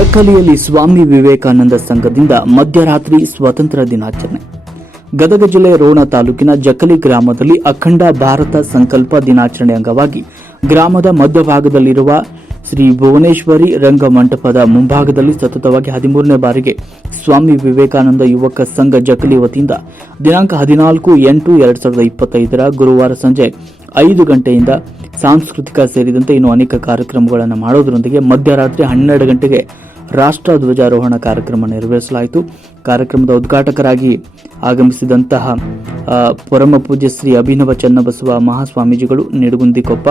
ಜಕ್ಕಲಿಯಲ್ಲಿ ಸ್ವಾಮಿ ವಿವೇಕಾನಂದ ಸಂಘದಿಂದ ಮಧ್ಯರಾತ್ರಿ ಸ್ವಾತಂತ್ರ್ಯ ದಿನಾಚರಣೆ. ಗದಗ ಜಿಲ್ಲೆಯ ರೋಣ ತಾಲೂಕಿನ ಜಕ್ಕಲಿ ಗ್ರಾಮದಲ್ಲಿ ಅಖಂಡ ಭಾರತ ಸಂಕಲ್ಪ ದಿನಾಚರಣೆ ಅಂಗವಾಗಿ ಗ್ರಾಮದ ಮಧ್ಯಭಾಗದಲ್ಲಿರುವ ಶ್ರೀ ಭುವನೇಶ್ವರಿ ರಂಗಮಂಟಪದ ಮುಂಭಾಗದಲ್ಲಿ ಸತತವಾಗಿ 13ನೇ ಬಾರಿಗೆ ಸ್ವಾಮಿ ವಿವೇಕಾನಂದ ಯುವಕ ಸಂಘ ಜಕ್ಕಲಿ ವತಿಯಿಂದ ದಿನಾಂಕ 14/8/2025 ಗುರುವಾರ ಸಂಜೆ 5 ಗಂಟೆಯಿಂದ ಸಾಂಸ್ಕೃತಿಕ ಸೇರಿದಂತೆ ಇನ್ನು ಅನೇಕ ಕಾರ್ಯಕ್ರಮಗಳನ್ನು ಮಾಡೋದರೊಂದಿಗೆ ಮಧ್ಯರಾತ್ರಿ 12 ಗಂಟೆಗೆ ರಾಷ್ಟ್ರ ಧ್ವಜಾರೋಹಣ ಕಾರ್ಯಕ್ರಮ ನೆರವೇರಿಸಲಾಯಿತು. ಕಾರ್ಯಕ್ರಮದ ಉದ್ಘಾಟಕರಾಗಿ ಆಗಮಿಸಿದಂತಹ ಪರಮ ಪೂಜ್ಯ ಶ್ರೀ ಅಭಿನವ ಚನ್ನಬಸವ ಮಹಾಸ್ವಾಮೀಜಿಗಳು ನಿಡಗುಂದಿಕೊಪ್ಪ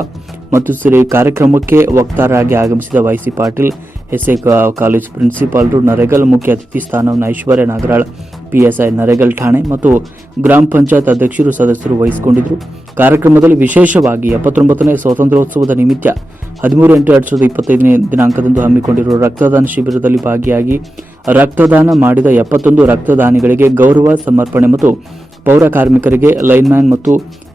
ಮತ್ತು ಶ್ರೀ ಕಾರ್ಯಕ್ರಮಕ್ಕೆ ವಕ್ತಾರರಾಗಿ ಆಗಮಿಸಿದ ವೈಸಿ ಪಾಟೀಲ್, ಎಸ್ಎ ಕಾಲೇಜ್ ಪ್ರಿನ್ಸಿಪಾಲರು ನರೇಗಲ್, ಮುಖ್ಯ ಅತಿಥಿ ಸ್ಥಾನವನ್ನು ಐಶ್ವರ್ಯ ನಾಗರಾಳ್, ಪಿಎಸ್ಐ ನರೇಗಲ್ ಠಾಣೆ ಮತ್ತು ಗ್ರಾಮ ಪಂಚಾಯತ್ ಅಧ್ಯಕ್ಷರು ಸದಸ್ಯರು ವಹಿಸಿಕೊಂಡಿದ್ದರು. ಕಾರ್ಯಕ್ರಮದಲ್ಲಿ ವಿಶೇಷವಾಗಿ 79ನೇ ಸ್ವಾತಂತ್ರ್ಯೋತ್ಸವದ ನಿಮಿತ್ತ 13/8/2025 ದಿನಾಂಕದಂದು ಹಮ್ಮಿಕೊಂಡಿರುವ ರಕ್ತದಾನ ಶಿಬಿರದಲ್ಲಿ ಭಾಗಿಯಾಗಿ ರಕ್ತದಾನ ಮಾಡಿದ 71 ರಕ್ತದಾನಿಗಳಿಗೆ ಗೌರವ ಸಮರ್ಪಣೆ ಮತ್ತು ಪೌರ ಕಾರ್ಮಿಕರಿಗೆ, ಲೈನ್ಮ್ಯಾನ್ ಮತ್ತು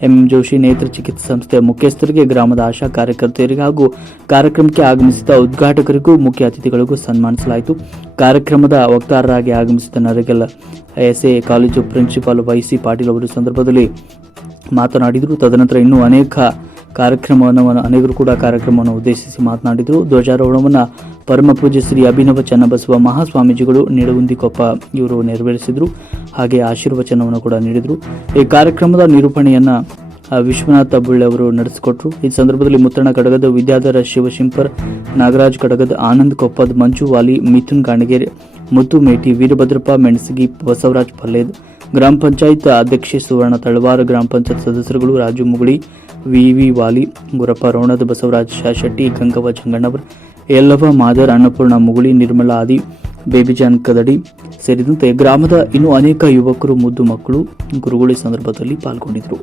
ಎಂಎಂ ಜೋಶಿ ನೇತ್ರ ಚಿಕಿತ್ಸಾ ಸಂಸ್ಥೆಯ ಮುಖ್ಯಸ್ಥರಿಗೆ, ಗ್ರಾಮದ ಆಶಾ ಕಾರ್ಯಕರ್ತೆಯರಿಗೆ ಹಾಗೂ ಕಾರ್ಯಕ್ರಮಕ್ಕೆ ಆಗಮಿಸಿದ ಉದ್ಘಾಟಕರಿಗೂ ಮುಖ್ಯ ಅತಿಥಿಗಳಿಗೂ ಸನ್ಮಾನಿಸಲಾಯಿತು. ಕಾರ್ಯಕ್ರಮದ ವಕ್ತಾರರಾಗಿ ಆಗಮಿಸಿದ Naregal S A college principal YC Patil ಅವರು ಸಂದರ್ಭದಲ್ಲಿ ಮಾತನಾಡಿದರು. ತದನಂತರ ಇನ್ನೂ ಅನೇಕರು ಕೂಡ ಕಾರ್ಯಕ್ರಮವನ್ನು ಉದ್ದೇಶಿಸಿ ಮಾತನಾಡಿದರು. ಧ್ವಜಾರೋಹಣವನ್ನು ಪರಮ ಪೂಜ್ಯ ಶ್ರೀ ಅಭಿನವ ಚನ್ನಬಸವ ಮಹಾಸ್ವಾಮೀಜಿಗಳು ನಿಡಗುಂದಿಕೊಪ್ಪ ಇವರು ನೆರವೇರಿಸಿದರು. ಹಾಗೆ ಆಶೀರ್ವಚನವನ್ನು ಕೂಡ ನೀಡಿದರು. ಈ ಕಾರ್ಯಕ್ರಮದ ನಿರೂಪಣೆಯನ್ನು ವಿಶ್ವನಾಥ ಬುಳ್ಳೆ ಅವರು ನಡೆಸಿಕೊಟ್ಟರು. ಈ ಸಂದರ್ಭದಲ್ಲಿ ಮುತ್ತಣ್ಣ ಕಡಗದ, ವಿದ್ಯಾಧರ ಶಿವಶಂಕರ್, ನಾಗರಾಜ್ ಕಡಗದ, ಆನಂದ್ ಕೊಪ್ಪದ್, ಮಂಜು ವಾಲಿ, ಮಿಥುನ್ ಗಾಣಿಗೇರಿ, ಮುತ್ತು ಮೇಟಿ, ವೀರಭದ್ರಪ್ಪ ಮೆಣಸಗಿ, ಬಸವರಾಜ್ ಪಲ್ಲೇದ್, ಗ್ರಾಮ ಪಂಚಾಯತ್ ಅಧ್ಯಕ್ಷೆ ಸುವರ್ಣ ತಳವಾರ, ಗ್ರಾಮ ಪಂಚಾಯತ್ ಸದಸ್ಯರುಗಳು ರಾಜು ಮುಗುಳಿ, ವಿ ವಾಲಿ, ಗುರಪ್ಪ ರೋಣದ, ಬಸವರಾಜ್ ಶೆಟ್ಟಿ, ಗಂಗವ್ವ ಜಂಗಣ್ಣವರ್, ಯಲ್ಲವ ಮಾದರ್, ಅನ್ನಪೂರ್ಣ ಮುಗುಳಿ, ನಿರ್ಮಲಾ ಆದಿ, ಬೇಬಿಜಾನ್ ಕದಡಿ ಸೇರಿದಂತೆ ಗ್ರಾಮದ ಇನ್ನೂ ಅನೇಕ ಯುವಕರು, ಮುದ್ದು ಮಕ್ಕಳು, ಗುರುಗಳು ಸಂದರ್ಭದಲ್ಲಿ ಪಾಲ್ಗೊಂಡಿದ್ದರು.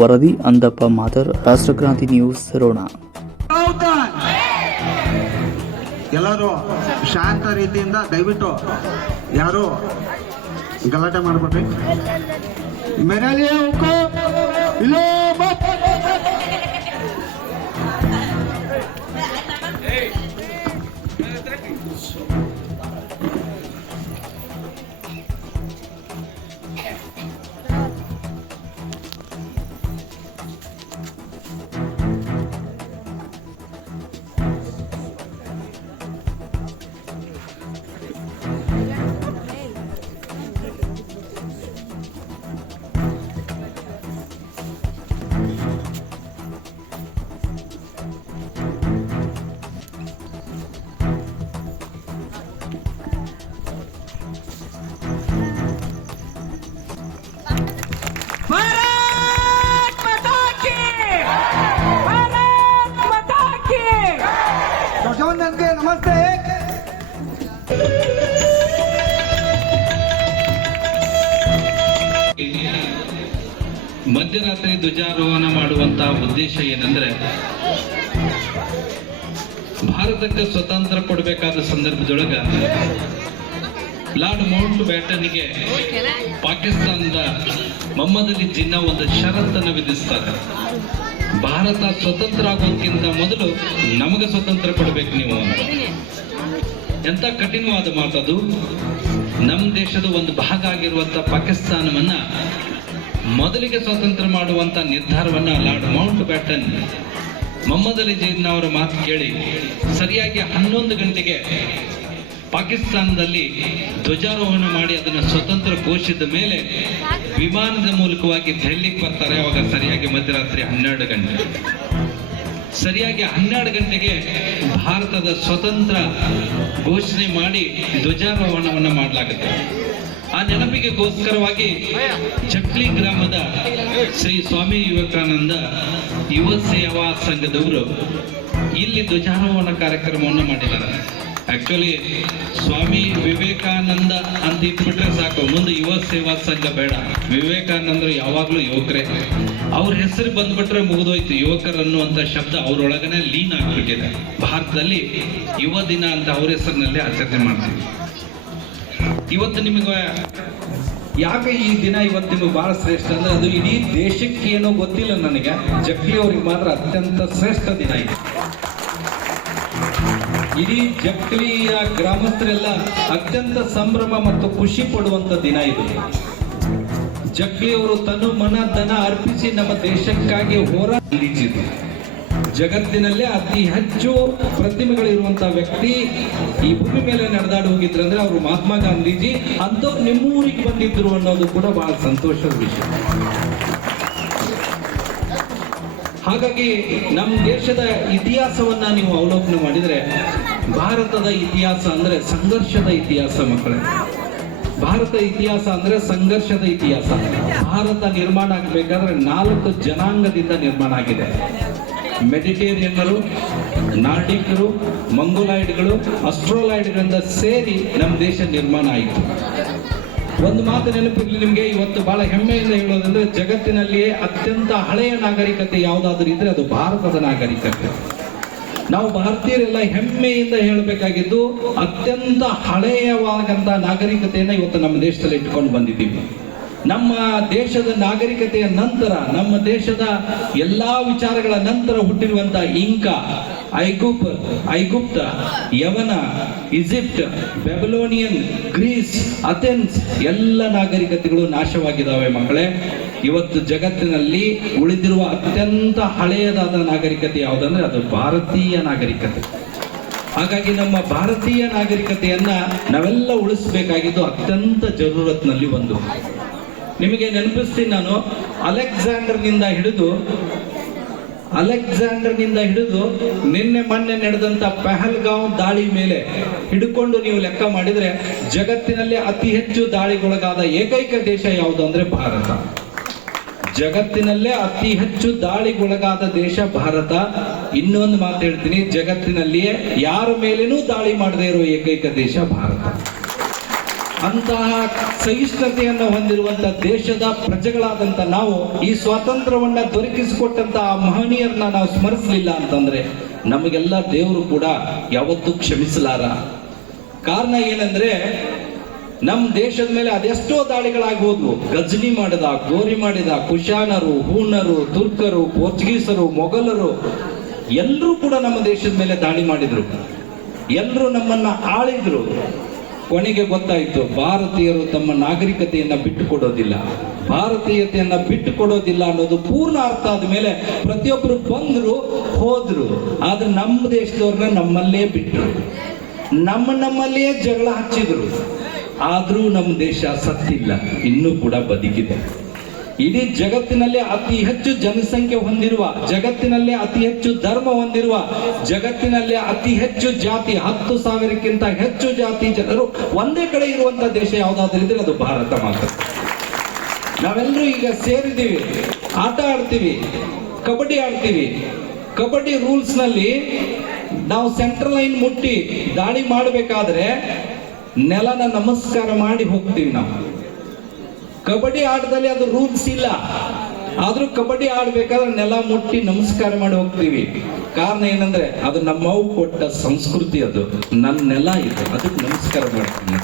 ವರದಿ ಅಂದಪ್ಪ ಮಾದರ್, ರಾಷ್ಟ್ರಕ್ರಾಂತಿ ನ್ಯೂಸ್, ರೋಣ. ಎಲ್ಲರೂ ಶಾಂತ ರೀತಿಯಿಂದ ದಯವಿಟ್ಟು ಯಾರು ಗಲಾಟೆ ಮಾಡ್ಬೇಡ್ರಿ. ನಮಸ್ತೆ. ಮಧ್ಯರಾತ್ರಿ ಧ್ವಜಾರೋಹಣ ಮಾಡುವಂತಹ ಉದ್ದೇಶ ಏನಂದ್ರೆ, ಭಾರತಕ್ಕೆ ಸ್ವತಂತ್ರ ಕೊಡಬೇಕಾದ ಸಂದರ್ಭದೊಳಗ ಲಾರ್ಡ್ ಮೌಂಟ್ ಬ್ಯಾಟನ್ಗೆ ಪಾಕಿಸ್ತಾನದ ಮೊಹಮ್ಮದ್ ಅಲಿ ಜಿನ್ನಾ ಒಂದು ಷರತ್ತನ್ನು ವಿಧಿಸ್ತಾರೆ. ಭಾರತ ಸ್ವತಂತ್ರ ಆಗೋದಕ್ಕಿಂತ ಮೊದಲು ನಮಗೆ ಸ್ವತಂತ್ರ ಕೊಡಬೇಕು ನೀವು ಅಂತ. ಎಂತ ಕಠಿಣವಾದ ಮಾತದು. ನಮ್ಮ ದೇಶದ ಒಂದು ಭಾಗ ಆಗಿರುವಂತ ಪಾಕಿಸ್ತಾನವನ್ನ ಮೊದಲಿಗೆ ಸ್ವತಂತ್ರ ಮಾಡುವಂತ ನಿರ್ಧಾರವನ್ನ Lord Mountbatten Mohammad Ali Jinnah ಅವರ ಮಾತು ಕೇಳಿ ಸರಿಯಾಗಿ 11 ಗಂಟೆಗೆ ಪಾಕಿಸ್ತಾನದಲ್ಲಿ ಧ್ವಜಾರೋಹಣ ಮಾಡಿ ಅದನ್ನು ಸ್ವತಂತ್ರ ಘೋಷಿಸಿದ ಮೇಲೆ ವಿಮಾನದ ಮೂಲಕವಾಗಿ ದೆಹಲಿಗೆ ಬರ್ತಾರೆ. ಅವಾಗ ಸರಿಯಾಗಿ ಮಧ್ಯರಾತ್ರಿ 12 ಗಂಟೆ. ಸರಿಯಾಗಿ 12 ಗಂಟೆಗೆ ಭಾರತದ ಸ್ವತಂತ್ರ ಘೋಷಣೆ ಮಾಡಿ ಧ್ವಜಾರೋಹಣವನ್ನು ಮಾಡಲಾಗುತ್ತೆ. ಆ ನೆನಪಿಗೆಗೋಸ್ಕರವಾಗಿ ಜಕ್ಕಲಿ ಗ್ರಾಮದ ಶ್ರೀ ಸ್ವಾಮಿ ವಿವೇಕಾನಂದ ಯುವ ಸೇವಾ ಸಂಘದವರು ಇಲ್ಲಿ ಧ್ವಜಾರೋಹಣ ಕಾರ್ಯಕ್ರಮವನ್ನು ಮಾಡಿದ್ದಾರೆ. ಆಕ್ಚುಲಿ ಸ್ವಾಮಿ ವಿವೇಕಾನಂದ ಅಂತ ಇಟ್ಬಿಟ್ರೆ ಸಾಕು, ಮುಂದೆ ಯುವ ಸೇವಾ ಸಂಘ ಬೇಡ. ವಿವೇಕಾನಂದರು ಯಾವಾಗ್ಲೂ ಯುವಕರೇ. ಅವ್ರ ಹೆಸರು ಬಂದ್ಬಿಟ್ರೆ ಮುಗಿದೋಯ್ತು. ಯುವಕರು ಅನ್ನುವಂತ ಶಬ್ದ ಅವ್ರೊಳಗನೆ ಲೀನ್ ಆಗ್ಬಿಟ್ಟಿದೆ. ಭಾರತದಲ್ಲಿ ಯುವ ದಿನ ಅಂತ ಅವ್ರ ಹೆಸರಿನಲ್ಲಿ ಆಚರಣೆ ಮಾಡ್ತೀವಿ. ಇವತ್ತು ನಿಮಗೆ ಯಾಕೆ ಈ ದಿನ ಇವತ್ತು ನಿಮಗೆ ಬಹಳ ಶ್ರೇಷ್ಠ ಅಂದ್ರೆ, ಅದು ಇಡೀ ದೇಶಕ್ಕೆ ಏನೋ ಗೊತ್ತಿಲ್ಲ ನನಗೆ, ಜಕ್ಕಲಿ ಅವ್ರಿಗೆ ಮಾತ್ರ ಅತ್ಯಂತ ಶ್ರೇಷ್ಠ ದಿನ ಇದೆ. ಇಡೀ ಜಕ್ಲಿಯ ಗ್ರಾಮಸ್ಥರೆಲ್ಲ ಅತ್ಯಂತ ಸಂಭ್ರಮ ಮತ್ತು ಖುಷಿ ಪಡುವಂತ ದಿನ ಇದು. ಜಕ್ಲಿಯವರು ತನು ಮನ ಧನ ಅರ್ಪಿಸಿ ನಮ್ಮ ದೇಶಕ್ಕಾಗಿ ಹೋರಾಡಿಸಿದ್ರು. ಜಗತ್ತಿನಲ್ಲೇ ಅತಿ ಹೆಚ್ಚು ಪ್ರತಿಮೆಗಳಿರುವಂತಹ ವ್ಯಕ್ತಿ ಈ ಭೂಮಿ ಮೇಲೆ ನಡೆದಾಡಿ ಹೋಗಿದ್ರು ಅಂದ್ರೆ ಅವರು ಮಹಾತ್ಮ ಗಾಂಧೀಜಿ. ಅಂತವ್ರು ನಿಮ್ಮೂರಿಗೆ ಬಂದಿದ್ರು ಅನ್ನೋದು ಕೂಡ ಬಹಳ ಸಂತೋಷದ ವಿಷಯ. ಹಾಗಾಗಿ ನಮ್ಮ ದೇಶದ ಇತಿಹಾಸವನ್ನ ನೀವು ಅವಲೋಕನ ಮಾಡಿದ್ರೆ, ಭಾರತದ ಇತಿಹಾಸ ಅಂದ್ರೆ ಸಂಘರ್ಷದ ಇತಿಹಾಸ ಮಕ್ಕಳೇ. ಭಾರತ ಇತಿಹಾಸ ಅಂದ್ರೆ ಸಂಘರ್ಷದ ಇತಿಹಾಸ. ಭಾರತ ನಿರ್ಮಾಣ ಆಗಬೇಕಾದ್ರೆ 4 ಜನಾಂಗದಿಂದ ನಿರ್ಮಾಣ ಆಗಿದೆ. ಮೆಡಿಟೇರಿಯನ್ನರು, ನಾರ್ಡಿಕರು, ಮಂಗೋಲಾಯ್ಡ್ಗಳು, ಅಸ್ಟ್ರೋಲಾಯ್ಡ್ಗಳಿಂದ ಸೇರಿ ನಮ್ಮ ದೇಶ ನಿರ್ಮಾಣ ಆಯಿತು. ಒಂದು ಮಾತು ನೆನಪಿರ್ಲಿ ನಿಮ್ಗೆ, ಇವತ್ತು ಬಹಳ ಹೆಮ್ಮೆಯಿಂದ ಹೇಳೋದಂದ್ರೆ, ಜಗತ್ತಿನಲ್ಲಿಯೇ ಅತ್ಯಂತ ಹಳೆಯ ನಾಗರಿಕತೆ ಯಾವುದಾದ್ರೂ ಇದ್ರೆ ಅದು ಭಾರತದ ನಾಗರಿಕತೆ. ನಾವು ಭಾರತೀಯರೆಲ್ಲ ಹೆಮ್ಮೆಯಿಂದ ಹೇಳಬೇಕಾಗಿದ್ದು ಅತ್ಯಂತ ಹಳೆಯವಾದಂತ ನಾಗರಿಕತೆಯನ್ನ ಇವತ್ತು ನಮ್ಮ ದೇಶದಲ್ಲಿ ಇಟ್ಕೊಂಡು ಬಂದಿದ್ದೀವಿ. ನಮ್ಮ ದೇಶದ ನಾಗರಿಕತೆಯ ನಂತರ, ನಮ್ಮ ದೇಶದ ಎಲ್ಲಾ ವಿಚಾರಗಳ ನಂತರ ಹುಟ್ಟಿರುವಂತಹ ಇಂಕಾ, ಐಗುಪ್ತ, ಯವನ, ಈಜಿಪ್ಟ್, ಬ್ಯಾಬಿಲೋನಿಯನ್, ಗ್ರೀಸ್, ಅಥೆನ್ಸ್ ಎಲ್ಲ ನಾಗರಿಕತೆಗಳು ನಾಶವಾಗಿದ್ದಾವೆ ಮಕ್ಕಳೇ. ಇವತ್ತು ಜಗತ್ತಿನಲ್ಲಿ ಉಳಿದಿರುವ ಅತ್ಯಂತ ಹಳೆಯದಾದ ನಾಗರಿಕತೆ ಯಾವುದಂದ್ರೆ ಅದು ಭಾರತೀಯ ನಾಗರಿಕತೆ. ಹಾಗಾಗಿ ನಮ್ಮ ಭಾರತೀಯ ನಾಗರಿಕತೆಯನ್ನ ನಾವೆಲ್ಲ ಉಳಿಸಬೇಕಾಗಿದ್ದು ಅತ್ಯಂತ ಜರೂರತ್ನಲ್ಲಿ ಒಂದು. ನಿಮಗೆ ನೆನಪಿಸ್ತೀನಿ ನಾನು, ಅಲೆಕ್ಸಾಂಡರ್ನಿಂದ ಹಿಡಿದು ನಿನ್ನೆ ಮೊನ್ನೆ ನಡೆದಂತ ಪಹಲ್ಗಾಂವ್ ದಾಳಿ ಮೇಲೆ ಹಿಡ್ಕೊಂಡು ನೀವು ಲೆಕ್ಕ ಮಾಡಿದ್ರೆ ಜಗತ್ತಿನಲ್ಲಿ ಅತಿ ಹೆಚ್ಚು ದಾಳಿಗೊಳಗಾದ ಏಕೈಕ ದೇಶ ಯಾವುದು ಅಂದ್ರೆ ಭಾರತ. ಜಗತ್ತಿನಲ್ಲೇ ಅತಿ ಹೆಚ್ಚು ದಾಳಿಗೊಳಗಾದ ದೇಶ ಭಾರತ. ಇನ್ನೊಂದು ಮಾತು ಹೇಳ್ತೀನಿ, ಜಗತ್ತಿನಲ್ಲಿಯೇ ಯಾರ ಮೇಲೇನೂ ದಾಳಿ ಮಾಡದೇ ಇರೋ ಏಕೈಕ ದೇಶ ಭಾರತ. ಅಂತಹ ಸಹಿಷ್ಣುತೆಯನ್ನು ಹೊಂದಿರುವಂತಹ ದೇಶದ ಪ್ರಜೆಗಳಾದಂತ ನಾವು ಈ ಸ್ವಾತಂತ್ರ್ಯವನ್ನ ದೊರಕಿಸಿಕೊಟ್ಟಂತಹ ಮಹನೀಯರನ್ನ ನಾವು ಸ್ಮರಿಸಲಿಲ್ಲ ಅಂತಂದ್ರೆ ನಮಗೆಲ್ಲ ದೇವರು ಕೂಡ ಯಾವತ್ತೂ ಕ್ಷಮಿಸಲಾರ. ಕಾರಣ ಏನಂದ್ರೆ, ನಮ್ಮ ದೇಶದ ಮೇಲೆ ಅದೆಷ್ಟೋ ದಾಳಿಗಳಾಗಿ ಹೋದ್ವು. ಗಜನಿ ಮಾಡಿದ, ಗೋರಿ ಮಾಡಿದ, ಕುಶಾನರು, ಹೂಣರು, ತುರ್ಕರು, ಪೋರ್ಚುಗೀಸರು, ಮೊಘಲರು ಎಲ್ಲರೂ ಕೂಡ ನಮ್ಮ ದೇಶದ ಮೇಲೆ ದಾಳಿ ಮಾಡಿದ್ರು. ಎಲ್ಲರೂ ನಮ್ಮನ್ನ ಆಳಿದ್ರು. ಕೊನೆಗೆ ಗೊತ್ತಾಯ್ತು, ಭಾರತೀಯರು ತಮ್ಮ ನಾಗರಿಕತೆಯನ್ನ ಬಿಟ್ಟುಕೊಡೋದಿಲ್ಲ, ಭಾರತೀಯತೆಯನ್ನ ಬಿಟ್ಟುಕೊಡೋದಿಲ್ಲ ಅನ್ನೋದು ಪೂರ್ಣ ಅರ್ಥ ಆದ ಮೇಲೆ ಪ್ರತಿಯೊಬ್ಬರು ಬಂದ್ರು ಹೋದ್ರು. ಆದ್ರೆ ನಮ್ಮ ದೇಶದವ್ರನ್ನ ನಮ್ಮಲ್ಲೇ ಬಿಟ್ಟರು, ನಮ್ಮಲ್ಲಿಯೇ ಜಗಳ ಹಚ್ಚಿದ್ರು. ಆದ್ರೂ ನಮ್ಮ ದೇಶ ಸತ್ತಿಲ್ಲ, ಇನ್ನೂ ಕೂಡ ಬದುಕಿದೆ. ಇಡೀ ಜಗತ್ತಿನಲ್ಲಿ ಅತಿ ಹೆಚ್ಚು ಜನಸಂಖ್ಯೆ ಹೊಂದಿರುವ, ಜಗತ್ತಿನಲ್ಲಿ ಅತಿ ಹೆಚ್ಚು ಧರ್ಮ ಹೊಂದಿರುವ, ಜಗತ್ತಿನಲ್ಲಿ ಅತಿ ಹೆಚ್ಚು ಜಾತಿ, 10,000ಕ್ಕಿಂತ ಹೆಚ್ಚು ಜಾತಿ ಜನರು ಒಂದೇ ಕಡೆ ಇರುವಂತಹ ದೇಶ ಯಾವುದಾದ್ರೂ ಇದ್ರೆ ಅದು ಭಾರತ ಮಾತ್ರ. ನಾವೆಲ್ಲರೂ ಈಗ ಸೇರಿದ್ದೀವಿ, ಆಟ ಆಡ್ತೀವಿ, ಕಬಡ್ಡಿ ಆಡ್ತೀವಿ. ಕಬಡ್ಡಿ ರೂಲ್ಸ್ ನಲ್ಲಿ ನಾವು ಸೆಂಟ್ರಲ್ ಲೈನ್ ಮುಟ್ಟಿ ದಾಳಿ ಮಾಡಬೇಕಾದ್ರೆ ನೆಲನ ನಮಸ್ಕಾರ ಮಾಡಿ ಹೋಗ್ತೀವಿ ನಾವು. ಕಬಡ್ಡಿ ಆಟದಲ್ಲಿ ಅದು ರೂಲ್ಸ್ ಇಲ್ಲ, ಆದ್ರೂ ಕಬಡ್ಡಿ ಆಡ್ಬೇಕಾದ್ರೆ ನೆಲ ಮುಟ್ಟಿ ನಮಸ್ಕಾರ ಮಾಡಿ ಹೋಗ್ತೀವಿ. ಕಾರಣ ಏನಂದ್ರೆ ಅದು ನಮ್ಮವು ಕೊಟ್ಟ ಸಂಸ್ಕೃತಿ, ಅದು ನನ್ನ ನೆಲ ಇದು, ಅದಕ್ಕೆ ನಮಸ್ಕಾರ ಮಾಡ್ತೀನಿ.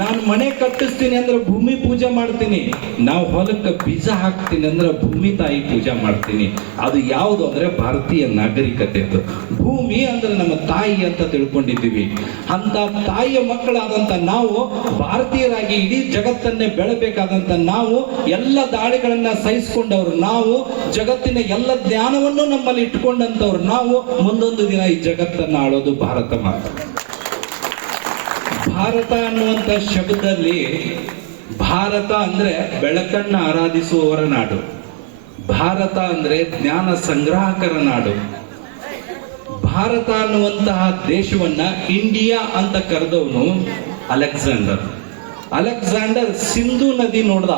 ನಾನು ಮನೆ ಕಟ್ಟಿಸ್ತೀನಿ ಅಂದ್ರೆ ಭೂಮಿ ಪೂಜೆ ಮಾಡ್ತೀನಿ, ನಾವು ಹೊಲಕ್ಕೆ ಬೀಜ ಹಾಕ್ತೀನಿ ಅಂದ್ರೆ ಭೂಮಿ ತಾಯಿ ಪೂಜೆ ಮಾಡ್ತೀನಿ. ಅದು ಯಾವುದು ಅಂದ್ರೆ ಭಾರತೀಯ ನಾಗರಿಕತೆ. ಅದು ಭೂಮಿ ಅಂದ್ರೆ ನಮ್ಮ ತಾಯಿ ಅಂತ ತಿಳ್ಕೊಂಡಿದ್ದೀವಿ. ಅಂತ ತಾಯಿಯ ಮಕ್ಕಳಾದಂತ ನಾವು, ಭಾರತೀಯರಾಗಿ ಇಡೀ ಜಗತ್ತನ್ನೇ ಬೆಳಬೇಕಾದಂತ ನಾವು, ಎಲ್ಲ ದಾಳಿಗಳನ್ನ ಸಹಿಸಿಕೊಂಡವ್ರು ನಾವು, ಜಗತ್ತಿನ ಎಲ್ಲ ಜ್ಞಾನವನ್ನು ನಮ್ಮಲ್ಲಿ ಇಟ್ಕೊಂಡಂತವ್ರು ನಾವು, ಮುಂದೊಂದು ದಿನ ಈ ಜಗತ್ತನ್ನ ಆಳೋದು ಭಾರತ ಮಾತ್ರ. ಭಾರತ ಅನ್ನುವಂಥ ಶಬ್ದದಲ್ಲಿ ಭಾರತ ಅಂದ್ರೆ ಬೆಳಕನ್ನ ಆರಾಧಿಸುವವರ ನಾಡು, ಭಾರತ ಅಂದ್ರೆ ಜ್ಞಾನ ಸಂಗ್ರಾಹಕರ ನಾಡು. ಭಾರತ ಅನ್ನುವಂತಹ ದೇಶವನ್ನ ಇಂಡಿಯಾ ಅಂತ ಕರೆದವನು ಅಲೆಕ್ಸಾಂಡರ್ ಸಿಂಧು ನದಿ ನೋಡ್ದ.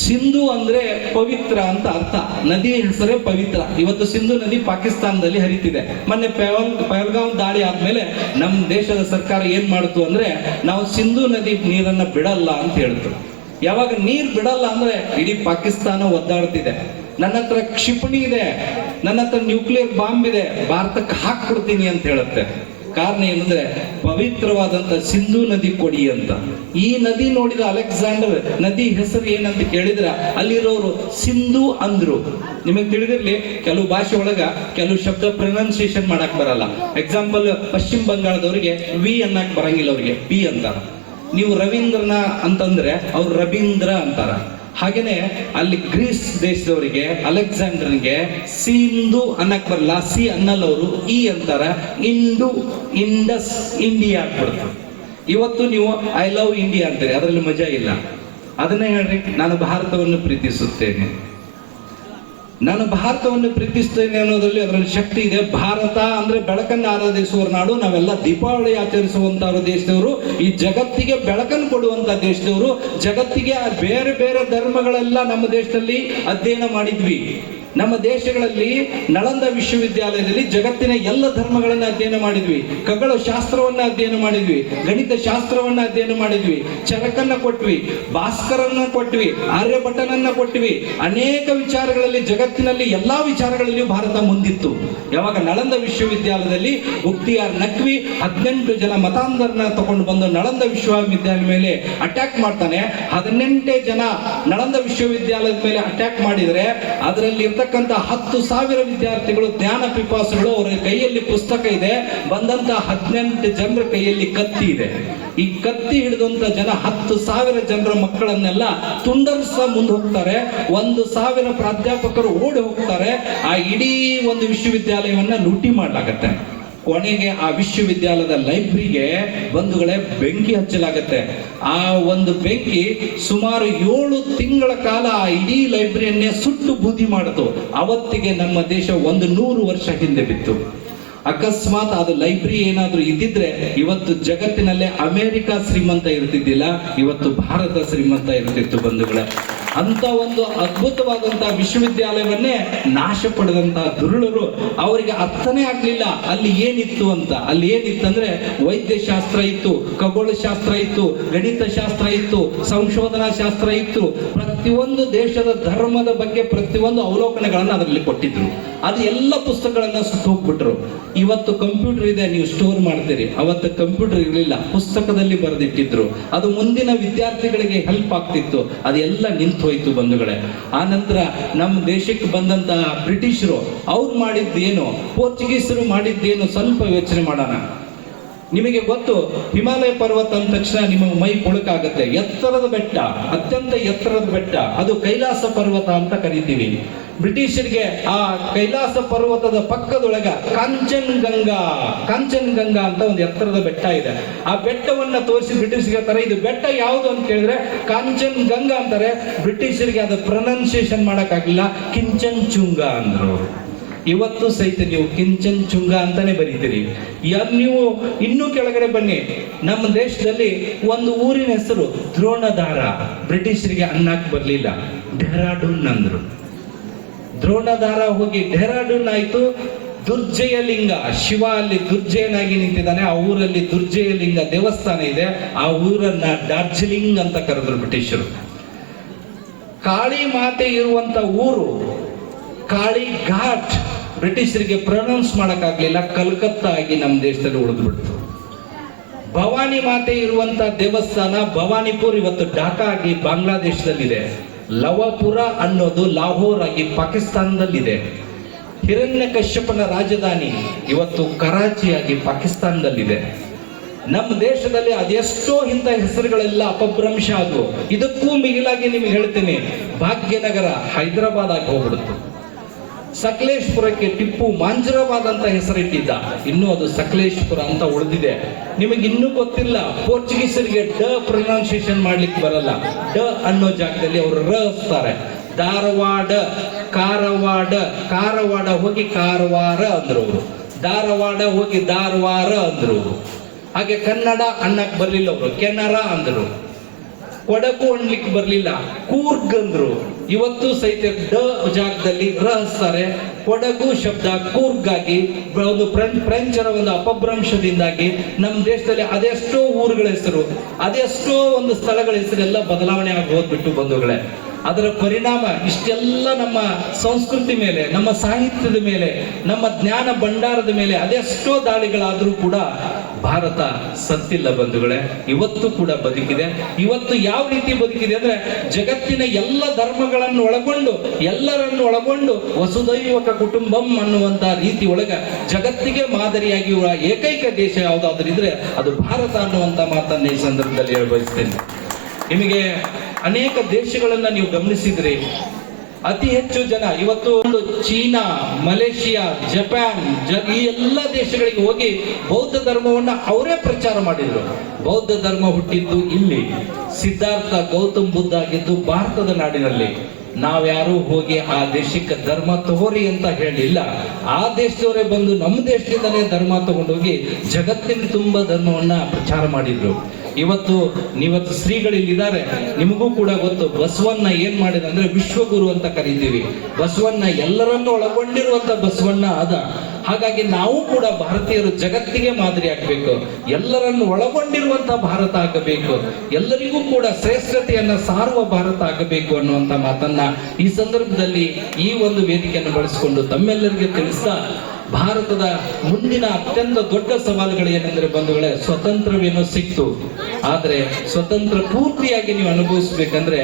ಸಿಂಧು ಅಂದ್ರೆ ಪವಿತ್ರ ಅಂತ ಅರ್ಥ, ನದಿ ಹೆಸರೇ ಪವಿತ್ರ. ಇವತ್ತು ಸಿಂಧು ನದಿ ಪಾಕಿಸ್ತಾನದಲ್ಲಿ ಹರಿತಿದೆ. ಮೊನ್ನೆ ಪಹಲ್ಗಾಂವ್ ದಾಳಿ ಆದ್ಮೇಲೆ ನಮ್ಮ ದೇಶದ ಸರ್ಕಾರ ಏನ್ ಮಾಡ್ತು ಅಂದ್ರೆ, ನಾವು ಸಿಂಧು ನದಿ ನೀರನ್ನ ಬಿಡಲ್ಲ ಅಂತ ಹೇಳ್ತು. ಯಾವಾಗ ನೀರ್ ಬಿಡಲ್ಲ ಅಂದ್ರೆ ಇಡೀ ಪಾಕಿಸ್ತಾನ ಒದ್ದಾಡ್ತಿದೆ. ನನ್ನ ಹತ್ರ ಕ್ಷಿಪಣಿ ಇದೆ, ನನ್ನ ಹತ್ರ ನ್ಯೂಕ್ಲಿಯರ್ ಬಾಂಬ್ ಇದೆ, ಭಾರತಕ್ಕೆ ಹಾಕ್ಬಿಡ್ತೀನಿ ಅಂತ ಹೇಳುತ್ತೆ. ಕಾರಣ ಏನಂದ್ರೆ ಪವಿತ್ರವಾದಂತ ಸಿಂಧೂ ನದಿ ಕೊಡಿ ಅಂತ. ಈ ನದಿ ನೋಡಿದ ಅಲೆಕ್ಸಾಂಡರ್ ನದಿ ಹೆಸರು ಏನಂತ ಕೇಳಿದ್ರೆ ಅಲ್ಲಿರೋರು ಸಿಂಧೂ ಅಂದ್ರು. ನಿಮಗೆ ತಿಳಿದಿರ್ಲಿ, ಕೆಲವು ಭಾಷೆ ಒಳಗ ಕೆಲವು ಶಬ್ದ ಪ್ರೊನೌನ್ಸಿಯೇಷನ್ ಮಾಡಕ್ ಬರಲ್ಲ. ಎಕ್ಸಾಂಪಲ್, ಪಶ್ಚಿಮ ಬಂಗಾಳದವರಿಗೆ ವಿ ಅನ್ನಕ್ ಬರಂಗಿಲ್ಲ, ಅವ್ರಿಗೆ ಪಿ ಅಂತಾರ. ನೀವು ರವೀಂದ್ರನ ಅಂತಂದ್ರೆ ಅವ್ರು ರವೀಂದ್ರ ಅಂತಾರ. ಹಾಗೇನೆ ಅಲ್ಲಿ ಗ್ರೀಸ್ ದೇಶದವರಿಗೆ ಅಲೆಕ್ಸಾಂಡರ್ಗೆ ಸಿಂಧು ಅನ್ನಕ್ ಬರಲ್ಲ, ಸಿ ಅನ್ನಲ್ಲ, ಅವರು ಇ ಅಂತಾರ. ಇಂಡು, ಇಂಡಸ್, ಇಂಡಿಯಾ ಆಗ್ಬಿಡ್ತಾರೆ. ಇವತ್ತು ನೀವು ಐ ಲವ್ ಇಂಡಿಯಾ ಅಂತೀರಿ, ಅದರಲ್ಲಿ ಮಜಾ ಇಲ್ಲ. ಅದನ್ನೇ ಹೇಳ್ರಿ, ನಾನು ಭಾರತವನ್ನು ಪ್ರೀತಿಸುತ್ತೇನೆ, ನಾನು ಭಾರತವನ್ನು ಪ್ರೀತಿಸ್ತೇನೆ ಅನ್ನೋದ್ರಲ್ಲಿ ಅದರಲ್ಲಿ ಶಕ್ತಿ ಇದೆ. ಭಾರತ ಅಂದ್ರೆ ಬೆಳಕನ್ನು ಆರಾಧಿಸುವ ನಾಡು. ನಾವೆಲ್ಲ ದೀಪಾವಳಿ ಆಚರಿಸುವಂತಹ ದೇಶದವರು, ಈ ಜಗತ್ತಿಗೆ ಬೆಳಕನ್ನು ಕೊಡುವಂತ ದೇಶದವರು. ಜಗತ್ತಿಗೆ ಬೇರೆ ಬೇರೆ ಧರ್ಮಗಳೆಲ್ಲ ನಮ್ಮ ದೇಶದಲ್ಲಿ ಅಧ್ಯಯನ ಮಾಡಿದ್ವಿ. ನಮ್ಮ ದೇಶಗಳಲ್ಲಿ ನಳಂದ ವಿಶ್ವವಿದ್ಯಾಲಯದಲ್ಲಿ ಜಗತ್ತಿನ ಎಲ್ಲ ಧರ್ಮಗಳನ್ನ ಅಧ್ಯಯನ ಮಾಡಿದ್ವಿ. ಖಗೋಳ ಶಾಸ್ತ್ರವನ್ನ ಅಧ್ಯಯನ ಮಾಡಿದ್ವಿ, ಗಣಿತ ಶಾಸ್ತ್ರವನ್ನ ಅಧ್ಯಯನ ಮಾಡಿದ್ವಿ, ಚರಕನ್ನ ಕೊಟ್ವಿ, ಭಾಸ್ಕರನ್ನ ಕೊಟ್ವಿ, ಆರ್ಯಭಟನನ್ನ ಕೊಟ್ವಿ. ಅನೇಕ ವಿಚಾರಗಳಲ್ಲಿ, ಜಗತ್ತಿನಲ್ಲಿ ಎಲ್ಲಾ ವಿಚಾರಗಳಲ್ಲಿಯೂ ಭಾರತ ಮುಂದಿತ್ತು. ಯಾವಾಗ ನಳಂದ ವಿಶ್ವವಿದ್ಯಾಲಯದಲ್ಲಿ ಮುಕ್ತಿಯಾರ್ ನಕ್ವಿ 18 ಜನ ಮತಾಂಧರನ್ನ ತಗೊಂಡು ಬಂದು ನಳಂದ ವಿಶ್ವವಿದ್ಯಾಲಯದ ಮೇಲೆ ಅಟ್ಯಾಕ್ ಮಾಡ್ತಾನೆ. 18 ಜನ ನಳಂದ ವಿಶ್ವವಿದ್ಯಾಲಯದ ಮೇಲೆ ಅಟ್ಯಾಕ್ ಮಾಡಿದ್ರೆ ಅದರಲ್ಲಿ 10,000 ವಿದ್ಯಾರ್ಥಿಗಳು ಜ್ಞಾನ ಪಿಪಾಸುಗಳು, ಅವರ ಕೈಯಲ್ಲಿ ಪುಸ್ತಕ ಇದೆ. ಬಂದಂತ 18 ಜನರ ಕೈಯಲ್ಲಿ ಕತ್ತಿ ಇದೆ. ಈ ಕತ್ತಿ ಹಿಡಿದಂತ ಜನ 10,000 ಜನರ ಮಕ್ಕಳನ್ನೆಲ್ಲ ತುಂಡರಿಸ ಮುಂದೆ ಹೋಗ್ತಾರೆ. 1,000 ಪ್ರಾಧ್ಯಾಪಕರು ಓಡಿ ಹೋಗ್ತಾರೆ. ಆ ಇಡೀ ಒಂದು ವಿಶ್ವವಿದ್ಯಾಲಯವನ್ನ ಲೂಟಿ ಮಾಡಲಾಗತ್ತೆ. ಕೊನೆಗೆ ಆ ವಿಶ್ವವಿದ್ಯಾಲಯದ ಲೈಬ್ರರಿಗೆ ಬಂಧುಗಳೇ ಬೆಂಕಿ ಹಚ್ಚಲಾಗತ್ತೆ. ಆ ಒಂದು ಬೆಂಕಿ ಸುಮಾರು 7 ತಿಂಗಳ ಕಾಲ ಆ ಇಡೀ ಲೈಬ್ರರಿಯನ್ನೇ ಸುಟ್ಟು ಬೂದಿ ಮಾಡಿತು. ಅವತ್ತಿಗೆ ನಮ್ಮ ದೇಶ 100 ವರ್ಷ ಹಿಂದೆ ಬಿತ್ತು. ಅಕಸ್ಮಾತ್ ಅದು ಲೈಬ್ರರಿ ಏನಾದ್ರೂ ಇದ್ದಿದ್ರೆ ಇವತ್ತು ಜಗತ್ತಿನಲ್ಲೇ ಅಮೆರಿಕ ಶ್ರೀಮಂತ ಇರ್ತಿದ್ದಿಲ್ಲ, ಇವತ್ತು ಭಾರತ ಶ್ರೀಮಂತ ಇರ್ತಿತ್ತು ಬಂಧುಗಳೇ. ಅಂತ ಒಂದು ಅದ್ಭುತವಾದಂತಹ ವಿಶ್ವವಿದ್ಯಾಲಯವನ್ನೇ ನಾಶ ಪಡೆದಂತಹ ದುರುಳರು, ಅವರಿಗೆ ಅರ್ಥನೇ ಆಗ್ಲಿಲ್ಲ ಅಲ್ಲಿ ಏನಿತ್ತು ಅಂತ. ಅಲ್ಲಿ ಏನಿತ್ತಂದ್ರೆ ವೈದ್ಯಶಾಸ್ತ್ರ ಇತ್ತು, ಖಗೋಳ ಶಾಸ್ತ್ರ ಇತ್ತು, ಗಣಿತ ಶಾಸ್ತ್ರ ಇತ್ತು, ಸಂಶೋಧನಾ ಶಾಸ್ತ್ರ ಇತ್ತು. ಪ್ರತಿಯೊಂದು ದೇಶದ ಧರ್ಮದ ಬಗ್ಗೆ ಪ್ರತಿಯೊಂದು ಅವಲೋಕನಗಳನ್ನ ಅದರಲ್ಲಿ ಕೊಟ್ಟಿದ್ರು. ಅದು ಎಲ್ಲ ಪುಸ್ತಕಗಳನ್ನ ಸುಟ್ಟು ಹೋಗ್ಬಿಟ್ರು. ಇವತ್ತು ಕಂಪ್ಯೂಟರ್ ಇದೆ, ನೀವು ಸ್ಟೋರ್ ಮಾಡ್ತೀರಿ. ಅವತ್ತು ಕಂಪ್ಯೂಟರ್ ಇರಲಿಲ್ಲ, ಪುಸ್ತಕದಲ್ಲಿ ಬರೆದಿಟ್ಟಿದ್ರು. ಅದು ಮುಂದಿನ ವಿದ್ಯಾರ್ಥಿಗಳಿಗೆ ಹೆಲ್ಪ್ ಆಗ್ತಿತ್ತು. ಅದೆಲ್ಲ ನಿಂತು ಹೋಯ್ತು ಬಂಧುಗಳೇ. ಆ ನಂತರ ನಮ್ಮ ದೇಶಕ್ಕೆ ಬಂದಂತಹ ಬ್ರಿಟಿಷರು ಅವ್ರು ಮಾಡಿದ್ದೇನು, ಪೋರ್ಚುಗೀಸರು ಮಾಡಿದ್ದೇನು, ಸ್ವಲ್ಪ ಯೋಚನೆ ಮಾಡೋಣ. ನಿಮಗೆ ಗೊತ್ತು, ಹಿಮಾಲಯ ಪರ್ವತ ಅಂದ ತಕ್ಷಣ ನಿಮ್ಮ ಮೈ ಪುಳಕಾಗುತ್ತೆ. ಎತ್ತರದ ಬೆಟ್ಟ, ಅತ್ಯಂತ ಎತ್ತರದ ಬೆಟ್ಟ, ಅದು ಕೈಲಾಸ ಪರ್ವತ ಅಂತ ಕರಿತೀವಿ. ಬ್ರಿಟಿಷರಿಗೆ ಆ ಕೈಲಾಸ ಪರ್ವತದ ಪಕ್ಕದೊಳಗ ಕಾಂಚನಗಂಗಾ ಅಂತ ಒಂದು ಎತ್ತರದ ಬೆಟ್ಟ ಇದೆ. ಆ ಬೆಟ್ಟವನ್ನ ತೋರಿಸಿ ಬ್ರಿಟಿಷರಿಗೆ ಹೇಳ್ತಾರೆ, ಇದು ಬೆಟ್ಟ ಯಾವುದು ಅಂತ ಕೇಳಿದ್ರೆ ಕಾಂಚನಗಂಗಾ ಅಂತಾರೆ. ಬ್ರಿಟಿಷರಿಗೆ ಅದು ಪ್ರೊನೌನ್ಸಿಯೇಷನ್ ಮಾಡಕ್ ಆಗಿಲ್ಲ, ಕಿಂಚನ್ಚುಂಗ ಅಂದ್ರು. ಇವತ್ತು ಸಹಿತ ನೀವು ಕಿಂಚನ್ಚುಂಗ ಅಂತಾನೆ ಬರೀತೀರಿ. ನೀವು ಇನ್ನೂ ಕೆಳಗಡೆ ಬನ್ನಿ, ನಮ್ಮ ದೇಶದಲ್ಲಿ ಒಂದು ಊರಿನ ಹೆಸರು ದ್ರೋಣಧಾರ. ಬ್ರಿಟಿಷರಿಗೆ ಅನ್ನಕ್ ಬರ್ಲಿಲ್ಲ, ಡೆಹ್ರಾಡೂನ್ ಅಂದ್ರು. ದ್ರೋಣಧಾರ ಹೋಗಿ ಡೆಹ್ರಾಡೂನ್ ಆಯ್ತು. ದುರ್ಜಯ ಲಿಂಗ, ಶಿವ ಅಲ್ಲಿ ದುರ್ಜಯನಾಗಿ ನಿಂತಿದ್ದಾನೆ. ಆ ಊರಲ್ಲಿ ದುರ್ಜಯ ಲಿಂಗ ದೇವಸ್ಥಾನ ಇದೆ. ಆ ಊರನ್ನ ಡಾರ್ಜಿಲಿಂಗ್ ಅಂತ ಕರೆದ್ರು ಬ್ರಿಟಿಷರು. ಕಾಳಿ ಮಾತೆ ಇರುವಂತ ಊರು ಕಾಳಿ ಘಾಟ್, ಬ್ರಿಟಿಷರಿಗೆ ಪ್ರೊನೌನ್ಸ್ ಮಾಡಕ್ಕಾಗ್ಲಿಲ್ಲ, ಕಲ್ಕತ್ತಾ ಆಗಿ ನಮ್ಮ ದೇಶದಲ್ಲಿ ಉಳಿದು ಬಿಡ್ತು. ಭವಾನಿ ಮಾತೆ ಇರುವಂತ ದೇವಸ್ಥಾನ ಭವಾನಿಪುರ್ ಇವತ್ತು ಢಾಕಾ ಆಗಿ ಬಾಂಗ್ಲಾದೇಶದಲ್ಲಿದೆ. ಲವಪುರ ಅನ್ನೋದು ಲಾಹೋರ್ ಆಗಿ ಪಾಕಿಸ್ತಾನದಲ್ಲಿದೆ. ಹಿರಣ್ಯ ಕಶ್ಯಪನ ರಾಜಧಾನಿ ಇವತ್ತು ಕರಾಚಿಯಾಗಿ ಪಾಕಿಸ್ತಾನದಲ್ಲಿದೆ. ನಮ್ಮ ದೇಶದಲ್ಲಿ ಅದೆಷ್ಟೋ ಇಂಥ ಹೆಸರುಗಳೆಲ್ಲ ಅಪಭ್ರಂಶ ಆದವು. ಇದಕ್ಕೂ ಮಿಗಿಲಾಗಿ ನಿಮ್ಗೆ ಹೇಳ್ತೀನಿ, ಭಾಗ್ಯನಗರ ಹೈದರಾಬಾದ್ ಆಗಿ ಹೋಗ್ಬಿಡುತ್ತೆ. ಸಕಲೇಶ್ಪುರಕ್ಕೆ ಟಿಪ್ಪು ಮಾಂಜರಾಬಾದ್ ಅಂತ ಹೆಸರಿಟ್ಟಿದ್ದ, ಇನ್ನೂ ಅದು ಸಕಲೇಶ್ಪುರ ಅಂತ ಉಳಿದಿದೆ. ನಿಮಗೆ ಇನ್ನೂ ಗೊತ್ತಿಲ್ಲ, ಪೋರ್ಚುಗೀಸರಿಗೆ ಡ ಪ್ರೊನೌನ್ಸಿಯೇಷನ್ ಮಾಡ್ಲಿಕ್ಕೆ ಬರಲ್ಲ. ಡ ಅನ್ನೋ ಜಾಗದಲ್ಲಿ ಅವರು ರ ಹಚ್ತಾರೆ. ಧಾರವಾಡ, ಕಾರವಾಡ, ಕಾರವಾಡ ಹೋಗಿ ಕಾರವಾರ ಅಂದ್ರು ಅವರು. ಧಾರವಾಡ ಹೋಗಿ ಧಾರವಾರ ಅಂದ್ರು ಅವರು. ಹಾಗೆ ಕನ್ನಡ ಅನ್ನಕ್ ಬರ್ಲಿಲ್ಲ ಅವರು, ಕೆನರಾ ಅಂದ್ರು. ಕೊಡಗು ಅನ್ಲಿಕ್ಕೆ ಬರ್ಲಿಲ್ಲ, ಕೂರ್ಗ್ ಅಂದ್ರು. ಇವತ್ತು ಸಹಿತ ಡ ಜಾಗದಲ್ಲಿ ರ ಹಚ್ತಾರೆ. ಕೊಡಗು ಶಬ್ದ ಕೂರ್ಗ್ ಆಗಿ ಒಂದು ಫ್ರೆಂಚರ ಒಂದು ಅಪಭ್ರಂಶದಿಂದಾಗಿ ನಮ್ಮ ದೇಶದಲ್ಲಿ ಅದೆಷ್ಟೋ ಊರುಗಳ ಹೆಸರು, ಅದೆಷ್ಟೋ ಒಂದು ಸ್ಥಳಗಳ ಹೆಸರೆಲ್ಲ ಬದಲಾವಣೆ ಆಗಿ ಹೋಗ್ಬಿಟ್ಟು ಬಂಧುಗಳೇ. ಅದರ ಪರಿಣಾಮ ಇಷ್ಟೆಲ್ಲ ನಮ್ಮ ಸಂಸ್ಕೃತಿ ಮೇಲೆ, ನಮ್ಮ ಸಾಹಿತ್ಯದ ಮೇಲೆ, ನಮ್ಮ ಜ್ಞಾನ ಭಂಡಾರದ ಮೇಲೆ ಅದೆಷ್ಟೋ ದಾಳಿಗಳಾದರೂ ಕೂಡ ಭಾರತ ಸತ್ತಿಲ್ಲ ಬಂಧುಗಳೇ. ಇವತ್ತು ಕೂಡ ಬದುಕಿದೆ. ಇವತ್ತು ಯಾವ ರೀತಿ ಬದುಕಿದೆ ಅಂದ್ರೆ ಜಗತ್ತಿನ ಎಲ್ಲ ಧರ್ಮಗಳನ್ನು ಒಳಗೊಂಡು, ಎಲ್ಲರನ್ನು ಒಳಗೊಂಡು ವಸುದೈವಕ ಕುಟುಂಬಂ ಅನ್ನುವಂತ ರೀತಿ ಒಳಗ ಜಗತ್ತಿಗೆ ಮಾದರಿಯಾಗಿ ಏಕೈಕ ದೇಶ ಯಾವುದಾದ್ರೂ ಇದ್ರೆ ಅದು ಭಾರತ ಅನ್ನುವಂತ ಮಾತನ್ನ ಈ ಸಂದರ್ಭದಲ್ಲಿ ಹೇಳಬಯಸ್ತೇನೆ. ನಿಮಗೆ ಅನೇಕ ದೇಶಗಳನ್ನ ನೀವು ಗಮನಿಸಿದ್ರಿ, ಅತಿ ಹೆಚ್ಚು ಜನ ಇವತ್ತು ಚೀನಾ, ಮಲೇಷಿಯಾ, ಜಪಾನ್ ಈ ಎಲ್ಲ ದೇಶಗಳಿಗೆ ಹೋಗಿ ಬೌದ್ಧ ಧರ್ಮವನ್ನ ಅವರೇ ಪ್ರಚಾರ ಮಾಡಿದ್ರು. ಬೌದ್ಧ ಧರ್ಮ ಹುಟ್ಟಿದ್ದು ಇಲ್ಲಿ, ಸಿದ್ಧಾರ್ಥ ಗೌತಮ್ ಬುದ್ಧ ಆಗಿದ್ದು ಭಾರತದ ನಾಡಿನಲ್ಲಿ. ನಾವ್ಯಾರು ಹೋಗಿ ಆ ದೇಶಕ್ಕೆ ಧರ್ಮ ತಗೋರಿ ಅಂತ ಹೇಳಿಲ್ಲ. ಆ ದೇಶದವರೇ ಬಂದು ನಮ್ಮ ದೇಶದಿಂದಲೇ ಧರ್ಮ ತಗೊಂಡೋಗಿ ಜಗತ್ತಿನ ತುಂಬಾ ಧರ್ಮವನ್ನ ಪ್ರಚಾರ ಮಾಡಿದ್ರು. ಇವತ್ತು ಶ್ರೀಗಳು ಇಲ್ಲಿದ್ದಾರೆ, ನಿಮಗೂ ಕೂಡ ಗೊತ್ತು. ಬಸವಣ್ಣ ಏನ್ ಮಾಡಿದ ಅಂದ್ರೆ ವಿಶ್ವಗುರು ಅಂತ ಕರೀತೀವಿ. ಬಸವಣ್ಣ ಎಲ್ಲರನ್ನೂ ಒಳಗೊಂಡಿರುವಂತ ಬಸವಣ್ಣ ಅದ. ಹಾಗಾಗಿ ನಾವು ಕೂಡ ಭಾರತೀಯರು ಜಗತ್ತಿಗೆ ಮಾದರಿ ಆಗಬೇಕು, ಎಲ್ಲರನ್ನು ಒಳಗೊಂಡಿರುವಂತ ಭಾರತ ಆಗಬೇಕು, ಎಲ್ಲರಿಗೂ ಕೂಡ ಶ್ರೇಷ್ಠತೆಯನ್ನ ಸಾರುವ ಭಾರತ ಆಗಬೇಕು ಅನ್ನುವಂತ ಮಾತನ್ನ ಈ ಸಂದರ್ಭದಲ್ಲಿ ಈ ಒಂದು ವೇದಿಕೆಯನ್ನು ಬಳಸಿಕೊಂಡು ತಮ್ಮೆಲ್ಲರಿಗೆ ತಿಳಿಸ್ತಾ, ಭಾರತದ ಮುಂದಿನ ಅತ್ಯಂತ ದೊಡ್ಡ ಸವಾಲುಗಳು ಏನೆಂದ್ರೆ ಬಂಧುಗಳೇ, ಸ್ವತಂತ್ರವೇನೋ ಸಿಕ್ತು, ಆದ್ರೆ ಸ್ವತಂತ್ರ ಪೂರ್ತಿಯಾಗಿ ನೀವು ಅನುಭವಿಸ್ಬೇಕಂದ್ರೆ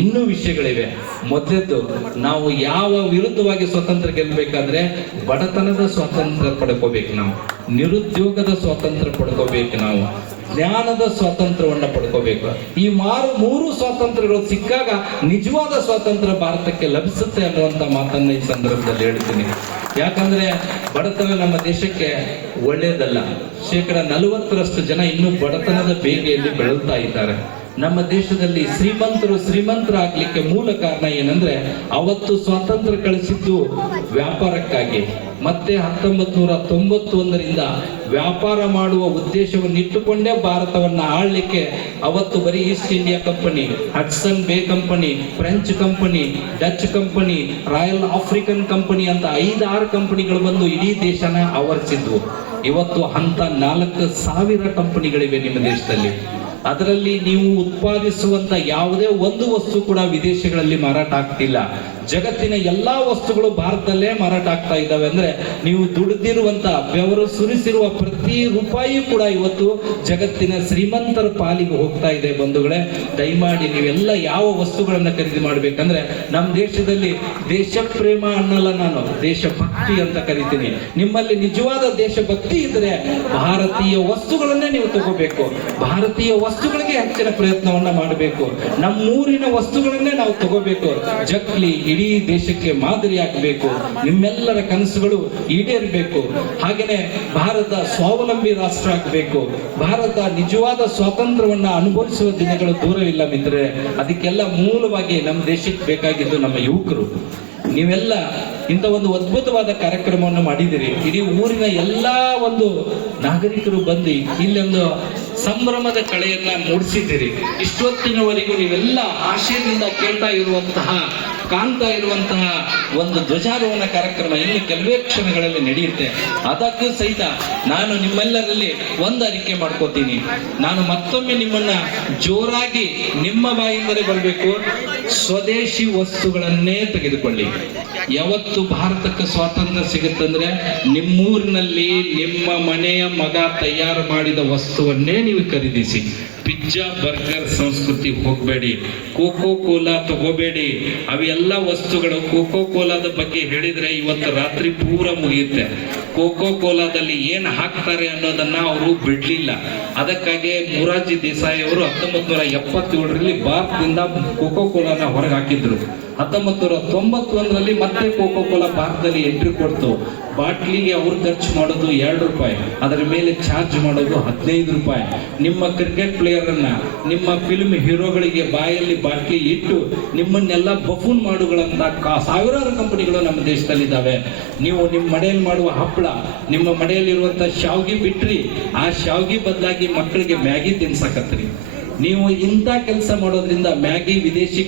ಇನ್ನೂ ವಿಷಯಗಳಿವೆ. ಮೊದಲದ್ದು, ನಾವು ಯಾವ ವಿರುದ್ಧವಾಗಿ ಸ್ವತಂತ್ರ ಗೆಲ್ಲಬೇಕಾದ್ರೆ ಬಡತನದ ಸ್ವಾತಂತ್ರ್ಯ ಪಡ್ಕೋಬೇಕು, ನಾವು ನಿರುದ್ಯೋಗದ ಸ್ವಾತಂತ್ರ್ಯ ಪಡ್ಕೋಬೇಕು, ನಾವು ಜ್ಞಾನದ ಸ್ವಾತಂತ್ರ್ಯವನ್ನ ಪಡ್ಕೋಬೇಕು. ಈ ಮೂರು ಸ್ವಾತಂತ್ರ್ಯಗಳು ಸಿಕ್ಕಾಗ ನಿಜವಾದ ಸ್ವಾತಂತ್ರ್ಯ ಭಾರತಕ್ಕೆ ಲಭಿಸುತ್ತೆ ಅನ್ನುವಂತ ಮಾತನ್ನ ಈ ಸಂದರ್ಭದಲ್ಲಿ ಹೇಳ್ತೀನಿ. ಯಾಕಂದ್ರೆ ಬಡತನ ನಮ್ಮ ದೇಶಕ್ಕೆ ಒಳ್ಳೇದಲ್ಲ. 40% ಜನ ಇನ್ನೂ ಬಡತನದ ಬೇಗೆಯಲ್ಲಿ ಬೆಳೀತಾ ಇದ್ದಾರೆ. ನಮ್ಮ ದೇಶದಲ್ಲಿ ಶ್ರೀಮಂತರಾಗ್ಲಿಕ್ಕೆ ಮೂಲ ಕಾರಣ ಏನಂದ್ರೆ ಅವತ್ತು ಸ್ವಾತಂತ್ರ್ಯ ಕಳಿಸಿದ್ದು ವ್ಯಾಪಾರಕ್ಕಾಗಿ. ಮತ್ತೆ 1991ರಿಂದ ವ್ಯಾಪಾರ ಮಾಡುವ ಉದ್ದೇಶವನ್ನು ಇಟ್ಟುಕೊಂಡೇ ಭಾರತವನ್ನ ಆಳ್ಲಿಕ್ಕೆ ಅವತ್ತು ಬರೀ ಈಸ್ಟ್ ಇಂಡಿಯಾ ಕಂಪನಿ, ಹಡ್ಸನ್ ಬೇ company, French company, Dutch company, royal African company ಅಂತ 5-6 ಕಂಪನಿಗಳು ಬಂದು ಇಡೀ ದೇಶನ ಆವರಿಸಿದ್ವು. ಇವತ್ತು ಅಂತ 4,000 ಕಂಪನಿಗಳಿವೆ ನಿಮ್ಮ ದೇಶದಲ್ಲಿ. ಅದರಲ್ಲಿ ನೀವು ಉತ್ಪಾದಿಸುವಂತ ಯಾವುದೇ ಒಂದು ವಸ್ತು ಕೂಡ ವಿದೇಶಗಳಲ್ಲಿ ಮಾರಾಟ ಆಗ್ತಿಲ್ಲ. ಜಗತ್ತಿನ ಎಲ್ಲಾ ವಸ್ತುಗಳು ಭಾರತದಲ್ಲೇ ಮಾರಾಟ ಆಗ್ತಾ ಇದ್ದಾವೆ. ಅಂದ್ರೆ ನೀವು ದುಡಿದಿರುವಂತ, ಬೆವರು ಸುರಿಸಿರುವ ಪ್ರತಿ ರೂಪಾಯಿ ಕೂಡ ಇವತ್ತು ಜಗತ್ತಿನ ಶ್ರೀಮಂತರ ಪಾಲಿಗೆ ಹೋಗ್ತಾ ಇದೆ. ಬಂಧುಗಳೇ, ದಯಮಾಡಿ ನೀವೆಲ್ಲ ಯಾವ ವಸ್ತುಗಳನ್ನ ಖರೀದಿ ಮಾಡ್ಬೇಕಂದ್ರೆ ನಮ್ಮ ದೇಶದಲ್ಲಿ ದೇಶ ಪ್ರೇಮ ಅನ್ನಲ್ಲ, ನಾನು ದೇಶಭಕ್ತಿ ಅಂತ ಕರಿತೀನಿ. ನಿಮ್ಮಲ್ಲಿ ನಿಜವಾದ ದೇಶಭಕ್ತಿ ಇದ್ರೆ ಭಾರತೀಯ ವಸ್ತುಗಳನ್ನೇ ನೀವು ತಗೋಬೇಕು, ಭಾರತೀಯ ವಸ್ತುಗಳಿಗೆ ಹೆಚ್ಚಿನ ಪ್ರಯತ್ನವನ್ನ ಮಾಡಬೇಕು, ನಮ್ಮೂರಿನ ವಸ್ತುಗಳನ್ನೇ ನಾವು ತಗೋಬೇಕು. ಜಕ್ಲಿ ಇಡೀ ದೇಶಕ್ಕೆ ಮಾದರಿ ಆಗಬೇಕು. ನಿಮ್ಮೆಲ್ಲರ ಕನಸುಗಳು ಈಡೇರಬೇಕು. ಹಾಗೇನೆ ಭಾರತ ಸ್ವಾವಲಂಬಿ ರಾಷ್ಟ್ರ ಆಗಬೇಕು. ಭಾರತ ನಿಜವಾದ ಸ್ವಾತಂತ್ರ್ಯವನ್ನ ಅನುಭವಿಸುವ ದಿನಗಳು ದೂರವಿಲ್ಲ ಮಿತ್ರರೇ. ಅದಕ್ಕೆಲ್ಲ ಮೂಲವಾಗಿ ನಮ್ಮ ದೇಶಕ್ಕೆ ಬೇಕಾಗಿದ್ದು ನಮ್ಮ ಯುವಕರು. ನೀವೆಲ್ಲ ಇಂಥ ಒಂದು ಅದ್ಭುತವಾದ ಕಾರ್ಯಕ್ರಮವನ್ನು ಮಾಡಿದಿರಿ. ಇಡೀ ಊರಿನ ಎಲ್ಲಾ ಒಂದು ನಾಗರಿಕರು ಬಂದು ಇಲ್ಲೊಂದು ಸಂಭ್ರಮದ ಕಳೆಯನ್ನ ಮೂಡಿಸಿದ್ದೀರಿ. ಇಷ್ಟೊತ್ತಿನವರೆಗೂ ನೀವೆಲ್ಲ ಆಶಯದಿಂದ ಕೇಳ್ತಾ ಇರುವಂತಹ, ಕಾಣ್ತಾ ಇರುವಂತಹ ಒಂದು ಧ್ವಜಾರೋಹಣ ಕಾರ್ಯಕ್ರಮ ಇನ್ನು ಕೆಲವೇ ಕ್ಷಣಗಳಲ್ಲಿ ನಡೆಯುತ್ತೆ. ಅದಕ್ಕೂ ಸಹಿತ ನಾನು ನಿಮ್ಮೆಲ್ಲರಲ್ಲಿ ಒಂದು ಅರಿಕೆ ಮಾಡ್ಕೋತೀನಿ. ನಾನು ಮತ್ತೊಮ್ಮೆ ನಿಮ್ಮನ್ನ ಜೋರಾಗಿ ನಿಮ್ಮ ಬಾಯಿಂದಲೇ ಬರಬೇಕು, ಸ್ವದೇಶಿ ವಸ್ತುಗಳನ್ನೇ ತೆಗೆದುಕೊಳ್ಳಿ. ಯಾವತ್ತು ಭಾರತಕ್ಕೆ ಸ್ವಾತಂತ್ರ್ಯ ಸಿಗುತ್ತಂದ್ರೆ ನಿಮ್ಮೂರಿನಲ್ಲಿ ನಿಮ್ಮ ಮನೆಯ ಮಗ ತಯಾರು ಮಾಡಿದ ವಸ್ತುವನ್ನೇ ನೀವು ಖರೀದಿಸಿ. ಪಿಜ್ಜಾ ಬರ್ಗರ್ ಸಂಸ್ಕೃತಿ ಹೋಗಬೇಡಿ. ಕೋಕೋ ಕೋಲಾ ತಗೋಬೇಡಿ. ಅವೆಲ್ಲ ವಸ್ತುಗಳು, ಕೋಕೋ ಕೋಲಾದ ಬಗ್ಗೆ ಹೇಳಿದ್ರೆ ಇವತ್ತು ರಾತ್ರಿ ಪೂರ ಮುಗಿಯುತ್ತೆ. ಕೋಕೋ ಕೋಲಾದಲ್ಲಿ ಏನ್ ಹಾಕ್ತಾರೆ ಅನ್ನೋದನ್ನ ಅವರು ಬಿಡ್ಲಿಲ್ಲ. ಅದಕ್ಕಾಗಿ ಮೊರಾರ್ಜಿ ದೇಸಾಯಿ ಅವರು 1977ರಲ್ಲಿ ಭಾರತದಿಂದ ಕೋಕೋ ಕೋಲಾನ ಹೊರಗೆ ಹಾಕಿದ್ರು. 1991ರಲ್ಲಿ ಮತ್ತೆ ಕೋಕೋ ಕೋಲಾ ಭಾರತದಲ್ಲಿ ಎಂಟ್ರಿ ಕೊಡ್ತು. ಬಾಟ್ಲಿಗೆ ಅವ್ರು ಖರ್ಚು ಮಾಡೋದು 2 ರೂಪಾಯಿ, ಅದರ ಮೇಲೆ ಚಾರ್ಜ್ ಮಾಡೋದು 15 ರೂಪಾಯಿ. ನಿಮ್ಮ ಕ್ರಿಕೆಟ್ ಪ್ಲೇಯರ್ ಅನ್ನ, ನಿಮ್ಮ ಫಿಲ್ಮ್ ಹೀರೋಗಳಿಗೆ ಬಾಯಲ್ಲಿ ಬಾಟ್ಲಿ ಇಟ್ಟು ನಿಮ್ಮನ್ನೆಲ್ಲ ಬಫೂನ್ ಮಾಡುಗಳಂತ ಸಾವಿರಾರು ಕಂಪನಿಗಳು ನಮ್ಮ ದೇಶದಲ್ಲಿ ಇದ್ದಾವೆ. ನೀವು ನಿಮ್ಮ ಮನೆಯಲ್ಲಿ ಮಾಡುವ ಹಪ್ಪಳ, ನಿಮ್ಮ ಮನೆಯಲ್ಲಿರುವಂತ ಶಾವ್ಗಿ ಬಿಟ್ರಿ, ಆ ಶಾವ್ಗಿ ಬದಲಾಗಿ ಮಕ್ಕಳಿಗೆ ಮ್ಯಾಗಿ ತಿನ್ಸಕತ್ರಿ. ನೀವು ಇಂಥ ಕೆಲಸ ಮಾಡೋದ್ರಿಂದ ಮ್ಯಾಗಿ ವಿದೇಶಿ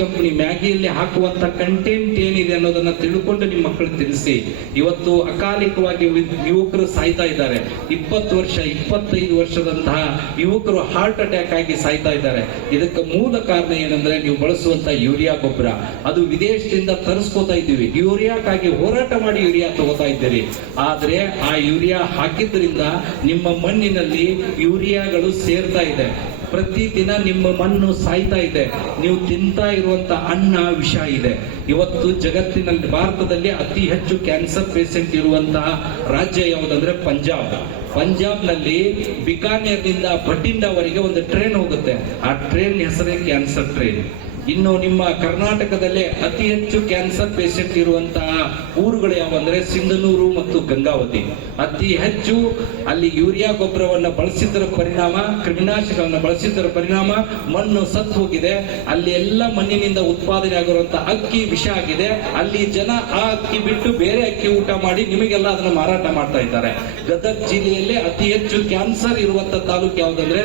ಕಂಪನಿ ಮ್ಯಾಗಿಯಲ್ಲಿ ಹಾಕುವಂತ ಕಂಟೆಂಟ್ ಏನಿದೆ ಅನ್ನೋದನ್ನ ತಿಳ್ಕೊಂಡು ನಿಮ್ಮ ಮಕ್ಕಳು ತಿಳಿಸಿ. ಇವತ್ತು ಅಕಾಲಿಕವಾಗಿ ಯುವಕರು ಸಾಯ್ತಾ ಇದ್ದಾರೆ. 20 ವರ್ಷ 25 ವರ್ಷದಂತಹ ಯುವಕರು ಹಾರ್ಟ್ ಅಟ್ಯಾಕ್ ಆಗಿ ಸಾಯ್ತಾ ಇದ್ದಾರೆ. ಇದಕ್ಕೆ ಮೂಲ ಕಾರಣ ಏನಂದ್ರೆ ನೀವು ಬಳಸುವಂತ ಯೂರಿಯಾ ಗೊಬ್ಬರ. ಅದು ವಿದೇಶದಿಂದ ತರಿಸ್ಕೋತಾ ಇದ್ದೀವಿ. ಯೂರಿಯಾಕ್ಕಾಗಿ ಹೋರಾಟ ಮಾಡಿ ಯೂರಿಯಾ ತಗೋತಾ ಇದ್ದೀರಿ. ಆದ್ರೆ ಆ ಯೂರಿಯಾ ಹಾಕಿದ್ರಿಂದ ನಿಮ್ಮ ಮಣ್ಣಿನಲ್ಲಿ ಯೂರಿಯಾಗಳು ಸೇರ್ತಾ ಇದೆ. ಪ್ರತಿದಿನ ನಿಮ್ಮ ಮಣ್ಣು ಸಾಯ್ತಾ ಇದೆ. ನೀವು ತಿಂತಾ ಇರುವಂತ ಅನ್ನ ವಿಷ ಇದೆ. ಇವತ್ತು ಜಗತ್ತಿನಲ್ಲಿ ಭಾರತದಲ್ಲಿ ಅತಿ ಹೆಚ್ಚು ಕ್ಯಾನ್ಸರ್ ಪೇಷಂಟ್ ಇರುವಂತಹ ರಾಜ್ಯ ಯಾವುದಂದ್ರೆ ಪಂಜಾಬ್ನಲ್ಲಿ ಬಿಕಾನೇರ್ನಿಂದ ಭಟಿಂಡಾವರೆಗೆ ಒಂದು ಟ್ರೈನ್ ಹೋಗುತ್ತೆ. ಆ ಟ್ರೈನ್ ಹೆಸರೇ ಕ್ಯಾನ್ಸರ್ ಟ್ರೈನ್. ಇನ್ನು ನಿಮ್ಮ ಕರ್ನಾಟಕದಲ್ಲೇ ಅತಿ ಹೆಚ್ಚು ಕ್ಯಾನ್ಸರ್ ಪೇಷಂಟ್ ಇರುವಂತಹ ಊರುಗಳು ಯಾವಂದ್ರೆ ಸಿಂಧನೂರು ಮತ್ತು ಗಂಗಾವತಿ. ಅತಿ ಹೆಚ್ಚು ಅಲ್ಲಿ ಯೂರಿಯಾ ಗೊಬ್ಬರವನ್ನು ಬಳಸಿದ್ದರ ಪರಿಣಾಮ, ಕ್ರಿಮಿನಾಶಕಗಳನ್ನು ಬಳಸಿದ್ದರ ಪರಿಣಾಮ ಮಣ್ಣು ಸತ್ತು ಹೋಗಿದೆ. ಅಲ್ಲಿ ಎಲ್ಲ ಮಣ್ಣಿನಿಂದ ಉತ್ಪಾದನೆ ಆಗಿರುವಂತಹ ಅಕ್ಕಿ ವಿಷ ಆಗಿದೆ. ಅಲ್ಲಿ ಜನ ಆ ಅಕ್ಕಿ ಬಿಟ್ಟು ಬೇರೆ ಅಕ್ಕಿ ಊಟ ಮಾಡಿ ನಿಮಗೆಲ್ಲ ಅದನ್ನು ಮಾರಾಟ ಮಾಡ್ತಾ ಇದ್ದಾರೆ. ಗದಗ ಜಿಲ್ಲೆಯಲ್ಲೇ ಅತಿ ಹೆಚ್ಚು ಕ್ಯಾನ್ಸರ್ ಇರುವಂತಹ ತಾಲೂಕು ಯಾವುದಂದ್ರೆ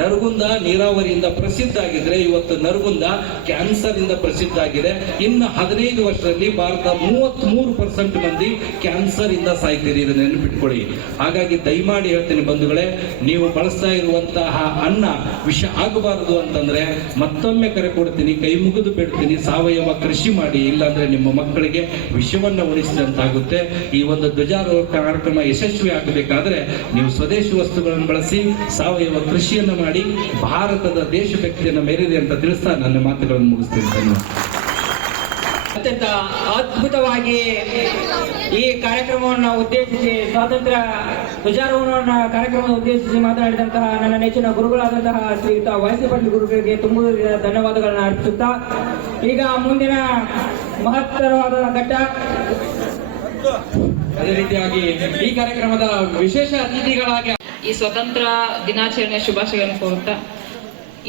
ನರಗುಂದ ನೀರಾವರಿಯಿಂದ ಪ್ರಸಿದ್ಧ ಆಗಿದ್ರೆ ಇವತ್ತು ನರಗುಂದ ಕ್ಯಾನ್ಸರ್ ಇಂದ ಪ್ರಸಿದ್ಧ ಆಗಿದೆ. ಇನ್ನು 15 ವರ್ಷದಲ್ಲಿ ಭಾರತ 33% ಮಂದಿ ಕ್ಯಾನ್ಸರ್ ಇಂದ ಸಾಯ್ತೀರಿ. ಇದನ್ನ ನೆನಪಿಟ್ಕೊಳ್ಳಿ. ಹಾಗಾಗಿ ದಯಮಾಡಿ ಹೇಳ್ತೀನಿ ಬಂಧುಗಳೇ, ನೀವು ಬಳಸ್ತಾ ಇರುವಂತಹ ಅನ್ನ ವಿಷ ಆಗಬಾರದು ಅಂತಂದ್ರೆ ಮತ್ತೊಮ್ಮೆ ಕರೆ ಕೊಡ್ತೀನಿ, ಕೈ ಮುಗಿದು ಬಿಡ್ತೀನಿ, ಸಾವಯವ ಕೃಷಿ ಮಾಡಿ. ಇಲ್ಲಾಂದ್ರೆ ನಿಮ್ಮ ಮಕ್ಕಳಿಗೆ ವಿಷವನ್ನ ಉಳಿಸಿದಂತಾಗುತ್ತೆ. ಈ ಒಂದು ಧ್ವಜಾರೋಹಣ ಕಾರ್ಯಕ್ರಮ ಯಶಸ್ವಿ ಆಗಬೇಕಾದ್ರೆ ನೀವು ಸ್ವದೇಶಿ ವಸ್ತುಗಳನ್ನು ಬಳಸಿ ಸಾವಯವ ಕೃಷಿಯನ್ನು ಮಾಡಿ ಭಾರತದ ದೇಶಭಕ್ತಿಯನ್ನು ಮೆರೆದೆ ಅಂತ ತಿಳಿಸ್ತಾ ನನ್ನ ಮಾತುಗಳನ್ನು ಮುಗಿಸ್ತೀನಿ. ಧನ್ಯವಾದ. ಅತ್ಯಂತ ಅದ್ಭುತವಾಗಿ ಈ ಕಾರ್ಯಕ್ರಮವನ್ನು ಉದ್ದೇಶಿಸಿ, ಸ್ವಾತಂತ್ರ್ಯ ಧ್ವಜಾರೋಹಣ ಕಾರ್ಯಕ್ರಮವನ್ನು ಉದ್ದೇಶಿಸಿ ಮಾತನಾಡಿದಂತಹ ನನ್ನ ನೆಚ್ಚಿನ ಗುರುಗಳಾದಂತಹ ಶ್ರೀಯುತ ವೈಸಿ ಪಾಟೀಲ್ ಗುರುಗಳಿಗೆ ತುಂಬ ಧನ್ಯವಾದಗಳನ್ನು ಅರ್ಪಿಸುತ್ತಾ, ಈಗ ಮುಂದಿನ ಮಹತ್ತರವಾದ ಘಟ್ಟ. ಅದೇ ರೀತಿಯಾಗಿ ಈ ಕಾರ್ಯಕ್ರಮದ ವಿಶೇಷ ಅತಿಥಿಗಳಾಗಿ ಈ ಸ್ವತಂತ್ರ ದಿನಾಚರಣೆ ಶುಭಾಶಯಗಳನ್ನು ಕೋರುತ್ತಾ,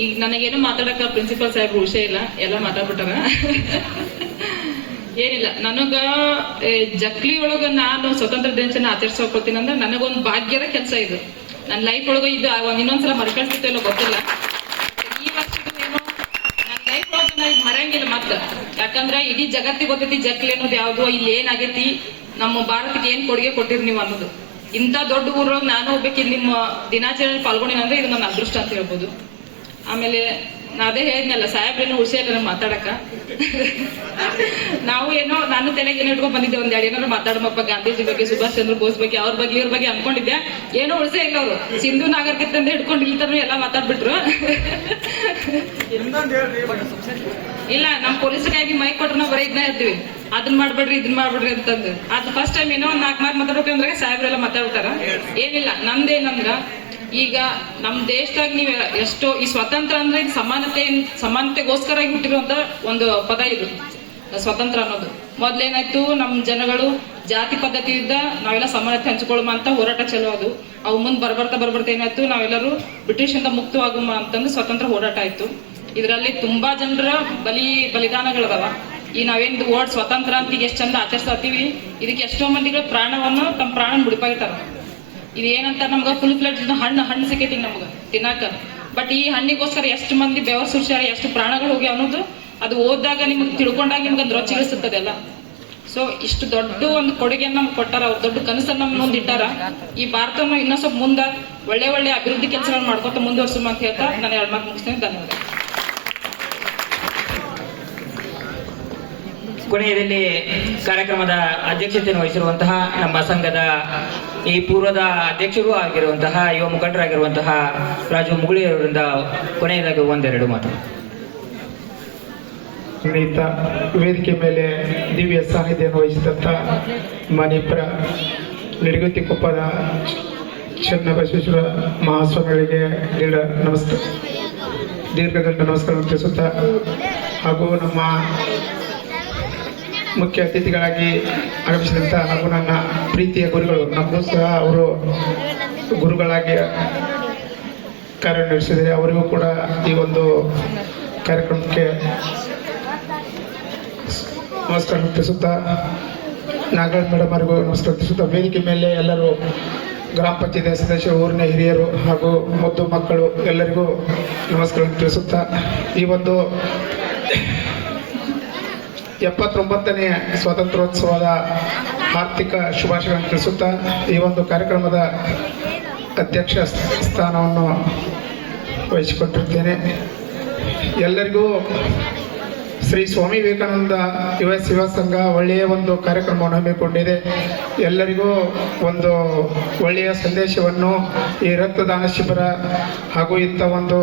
ಈಗ ನನಗೇನು ಮಾತಾಡಕ ಪ್ರಿನ್ಸಿಪಲ್ ಸಾಹೇಬ್ರು ವಿಷಯ ಇಲ್ಲ, ಎಲ್ಲ ಮಾತಾಡ್ಬಿಟ್ಟಾರ. ಏನಿಲ್ಲ, ನನಗ ಜಕ್ಲಿ ಒಳಗ ನಾನು ಸ್ವತಂತ್ರ ದಿನಾಚರಣೆ ಆಚರಿಸ್ಕೊಳ್ತೀನಿ ಅಂದ್ರೆ ನನಗೊಂದು ಭಾಗ್ಯದ ಕೆಲಸ ಇದು. ನನ್ನ ಲೈಫ್ ಒಳಗ ಇದು ಇನ್ನೊಂದ್ಸಲ ಮರ್ಕಳಿಸುತ್ತೋ ಇಲ್ಲ ಗೊತ್ತಿಲ್ಲ. ಈ ವರ್ಷದ ಏನೋ ನನ್ನ ಲೈಫ್ ಒಳಗ ನಾ ಇದು ಮರೆಯಂಗಿಲ್ಲ ಮತ್ತ. ಯಾಕಂದ್ರೆ ಇಡೀ ಜಗತ್ತಿಗೆ ಗೊತ್ತೈತಿ ಜಕ್ಲಿ ಅನ್ನೋದು ಯಾವ್ದು, ಇಲ್ಲಿ ಏನಾಗೈತಿ, ನಮ್ಮ ಭಾರತಕ್ಕೆ ಏನ್ ಕೊಡುಗೆ ಕೊಟ್ಟಿರಿ ನೀವು ಅನ್ನೋದು. ಇಂಥ ದೊಡ್ಡ ಊರೊಳಗೆ ನಾನು ಹೋಗ್ಬೇಕು, ನಿಮ್ಮ ದಿನಾಚರಣೆ ಪಾಲ್ಗೊಂಡಿನ ಅಂದ್ರೆ ಇದು ನನ್ನ ಅದೃಷ್ಟ ಅಂತ ಹೇಳ್ಬೋದು. ಆಮೇಲೆ ನಾ ಅದೇ ಹೇಳಿದ್ನಲ್ಲ, ಸಾಹೇಬ್ರೇನು ವಿಷಯ ಇಲ್ಲ ನಮ್ಗೆ ಮಾತಾಡಕ. ನಾವು ಏನೋ ನಾನು ತಲೆಗೆ ಏನೋ ಇಟ್ಕೊಂಡ್ ಬಂದಿದ್ದೆ, ಒಂದೆರಡು ಏನಾದ್ರು ಮಾತಾಡಮಪ್ಪ ಗಾಂಧೀಜಿ ಬಗ್ಗೆ, ಸುಭಾಷ್ ಚಂದ್ರ ಬೋಸ್ ಬಗ್ಗೆ, ಅವ್ರ ಬಗ್ಗೆ ಇವ್ರ ಬಗ್ಗೆ ಅನ್ಕೊಂಡಿದ್ದೆ. ಏನೋ ಉಳಿಸೇ ಇಲ್ಲ. ಅವರು ಸಿಂಧು ನಾಗರಿಕತೆ ಹಿಡ್ಕೊಂಡು ಇಲ್ತಾನು ಎಲ್ಲ ಮಾತಾಡ್ಬಿಟ್ರು. ಇಲ್ಲ, ನಮ್ ಪೊಲೀಸರಿಗಾಗಿ ಮೈಕ್ ಕೊಟ್ರೆ ನಾವು ಬರೀ ಇದನ್ನ ಹೇಳ್ತೀವಿ, ಅದನ್ನ ಮಾಡ್ಬೇಡ್ರಿ ಇದನ್ನ ಮಾಡ್ಬೇಡ್ರಿ ಅಂತಂದು. ಅದು ಫಸ್ಟ್ ಟೈಮ್ ಏನೋ 4 ಮಾತು ಮಾತಾಡ್ಬೇಕಂದ್ರೆ ಸಾಹೇಬ್ರೆಲ್ಲ ಮಾತಾಡ್ತಾರ. ಏನಿಲ್ಲ, ನಮ್ದೇನಂದ್ರ ಈಗ ನಮ್ ದೇಶದಾಗ ನೀವ್ ಎಷ್ಟೋ ಈ ಸ್ವಾತಂತ್ರ್ಯ ಅಂದ್ರೆ ಸಮಾನತೆಗೋಸ್ಕರ ಹುಟ್ಟಿರುವಂತ ಒಂದು ಪದ ಇದು ಸ್ವತಂತ್ರ ಅನ್ನೋದು. ಮೊದ್ಲೇನಾಯ್ತು, ನಮ್ ಜನಗಳು ಜಾತಿ ಪದ್ಧತಿಯಿಂದ ನಾವೆಲ್ಲ ಸಮಾನತೆ ಹಂಚಿಕೊಳ್ಳುವ ಅಂತ ಹೋರಾಟ ಚಲೋ ಅದು. ಅವು ಮುಂದ್ ಬರ್ಬರ್ತಾ ಏನಾಯ್ತು, ನಾವೆಲ್ಲರೂ ಬ್ರಿಟಿಷ್ ಇಂದ ಮುಕ್ತವಾಗುವ ಅಂತಂದು ಸ್ವತಂತ್ರ ಹೋರಾಟ ಆಯ್ತು. ಇದರಲ್ಲಿ ತುಂಬಾ ಜನರ ಬಲಿದಾನಗಳದಾವ. ಈ ನಾವೇನ್ ವರ್ಡ್ ಸ್ವತಂತ್ರ ಅಂತ ಈಗ ಎಷ್ಟ್ ಚಂದ ಆಚರಿಸ್ತೀವಿ, ಇದಕ್ಕೆ ಎಷ್ಟೋ ಮಂದಿಗಳು ಪ್ರಾಣವನ್ನು ತಮ್ಮ ಪ್ರಾಣ ಮುಡಿಪಾಗಿಟ್ಟಾರ. ಇದು ಏನಂತ ನಮ್ಗ ಫುಲ್ ಫ್ಲೆಡ್ ಹಣ್ಣು ಸಿಕ್ಕೈತಿ ನಮ್ಗ ತಿನ್ನಾಕ. ಬಟ್ ಈ ಹಣ್ಣಿಗೋಸ್ಕರ ಎಷ್ಟು ಮಂದಿ ಬೆವರು ಸುರ್ಸ್ಯಾರ, ಎಷ್ಟು ಪ್ರಾಣಗಳು ಹೋಗಿ ಅನ್ನೋದು ಅದು ಓದಿದಾಗ ನಿಮ್ಗೆ ತಿಳ್ಕೊಂಡಾಗ ನಿಮ್ಗೆ ಒಂದು ರುಚಿ ಇಳಿಸುತ್ತದೆಲ್ಲ. ಸೊ ಇಷ್ಟು ದೊಡ್ಡ ಒಂದು ಕೊಡುಗೆಯನ್ನು ನಮ್ಗೆ ಕೊಟ್ಟಾರ, ಅವ್ರು ದೊಡ್ಡ ಕನಸನ್ನು ನಮ್ಮ ಮುಂದೆ ಇಟ್ಟಾರ. ಈ ಭಾರತವನ್ನು ಇನ್ನೂ ಸ್ವಲ್ಪ ಮುಂದೆ ಒಳ್ಳೆ ಅಭಿವೃದ್ಧಿ ಕೆಲಸಗಳನ್ನ ಮಾಡ್ಕೊತ ಮುಂದುವರ್ಸುಮ ಅಂತ ಹೇಳ್ತಾ ನಾನು 2 ಮಾತು ಮುಗಿಸ್ತೇನೆ. ಧನ್ಯವಾದ. ಕೊನೆಯದಲ್ಲಿ ಕಾರ್ಯಕ್ರಮದ ಅಧ್ಯಕ್ಷತೆಯನ್ನು ವಹಿಸಿರುವಂತಹ ನಮ್ಮ ಸಂಘದ ಈ ಪೂರ್ವದ ಅಧ್ಯಕ್ಷರು ಆಗಿರುವಂತಹ ಯುವ ಮುಖಂಡರಾಗಿರುವಂತಹ ರಾಜು ಮುಗುಳಿ ಅವರಿಂದ ಕೊನೆಯದಾಗಿ 1-2 ಮಾತು. ವೇದಿಕೆ ಮೇಲೆ ದಿವ್ಯ ಸಾನ್ನಿಧ್ಯವನ್ನು ವಹಿಸಿದಂಥ ಮಣಿಪುರ ನಿಡಗುತ್ತಿಕೊಪ್ಪದ ಚನ್ನಬಸವೇಶ್ವರ ಮಹಾಸ್ವಾಮಿಗಳಿಗೆ ದೀರ್ಘದಂಡ ನಮಸ್ಕಾರ ತಿಳಿಸುತ್ತಾ, ಹಾಗೂ ನಮ್ಮ ಮುಖ್ಯ ಅತಿಥಿಗಳಾಗಿ ಆಗಮಿಸಿದಂಥ ಹಾಗೂ ನನ್ನ ಪ್ರೀತಿಯ ಗುರುಗಳು, ನಮಗೂ ಸಹ ಅವರು ಗುರುಗಳಾಗಿ ಕಾರ್ಯನಿರ್ವಹಿಸಿದರೆ ಅವರಿಗೂ ಕೂಡ ಈ ಒಂದು ಕಾರ್ಯಕ್ರಮಕ್ಕೆ ನಮಸ್ಕಾರ ತಿಳಿಸುತ್ತಾ, ನಾಗರಾಜ್ ಮೇಡಮ್ ಅವರಿಗೂ ನಮಸ್ಕಾರ ತಿಳಿಸುತ್ತಾ, ವೇದಿಕೆ ಮೇಲೆ ಎಲ್ಲರೂ ಗ್ರಾಮ ಪಂಚಾಯತ್ ಸದಸ್ಯರು, ಊರಿನ ಹಿರಿಯರು ಹಾಗೂ ಮುದ್ದು ಮಕ್ಕಳು ಎಲ್ಲರಿಗೂ ನಮಸ್ಕಾರ ತಿಳಿಸುತ್ತಾ ಈ ಒಂದು 79ನೇ ಸ್ವಾತಂತ್ರ್ಯೋತ್ಸವದ ಆರ್ಥಿಕ ಶುಭಾಶಯಗಳನ್ನು ತಿಳಿಸುತ್ತಾ ಈ ಒಂದು ಕಾರ್ಯಕ್ರಮದ ಅಧ್ಯಕ್ಷ ಸ್ಥಾನವನ್ನು ವಹಿಸಿಕೊಟ್ಟಿದ್ದೇನೆ. ಎಲ್ಲರಿಗೂ ಶ್ರೀ ಸ್ವಾಮಿ ವಿವೇಕಾನಂದ ಯುವ ಸೇವಾ ಸಂಘ ಒಳ್ಳೆಯ ಒಂದು ಕಾರ್ಯಕ್ರಮವನ್ನು ಹಮ್ಮಿಕೊಂಡಿದೆ. ಎಲ್ಲರಿಗೂ ಒಂದು ಒಳ್ಳೆಯ ಸಂದೇಶವನ್ನು ಈ ರಕ್ತದಾನ ಶಿಬಿರ ಹಾಗೂ ಇಂಥ ಒಂದು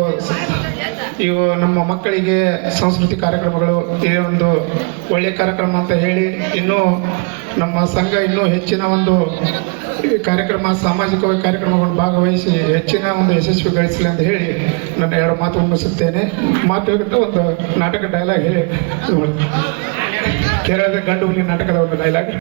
ಇವು ನಮ್ಮ ಮಕ್ಕಳಿಗೆ ಸಾಂಸ್ಕೃತಿಕ ಕಾರ್ಯಕ್ರಮಗಳು ಈ ಒಂದು ಒಳ್ಳೆಯ ಕಾರ್ಯಕ್ರಮ ಅಂತ ಹೇಳಿ ಇನ್ನೂ ನಮ್ಮ ಸಂಘ ಇನ್ನೂ ಹೆಚ್ಚಿನ ಒಂದು ಕಾರ್ಯಕ್ರಮ ಸಾಮಾಜಿಕ ಕಾರ್ಯಕ್ರಮಗಳನ್ನು ಭಾಗವಹಿಸಿ ಹೆಚ್ಚಿನ ಒಂದು ಯಶಸ್ವಿ ಗಳಿಸಲಿ ಅಂತ ಹೇಳಿ ನನ್ನ 2 ಮಾತು ಮುಗಿಸುತ್ತೇನೆ. ಮಾತುಗಿಂತ ಒಂದು ನಾಟಕ ಡೈಲಾಗ್ ಹೇಳಿ ಕೇರಳದ ಗಂಡು ಹುಲಿ ನಾಟಕದ ಒಂದು ಡೈಲಾಗ್.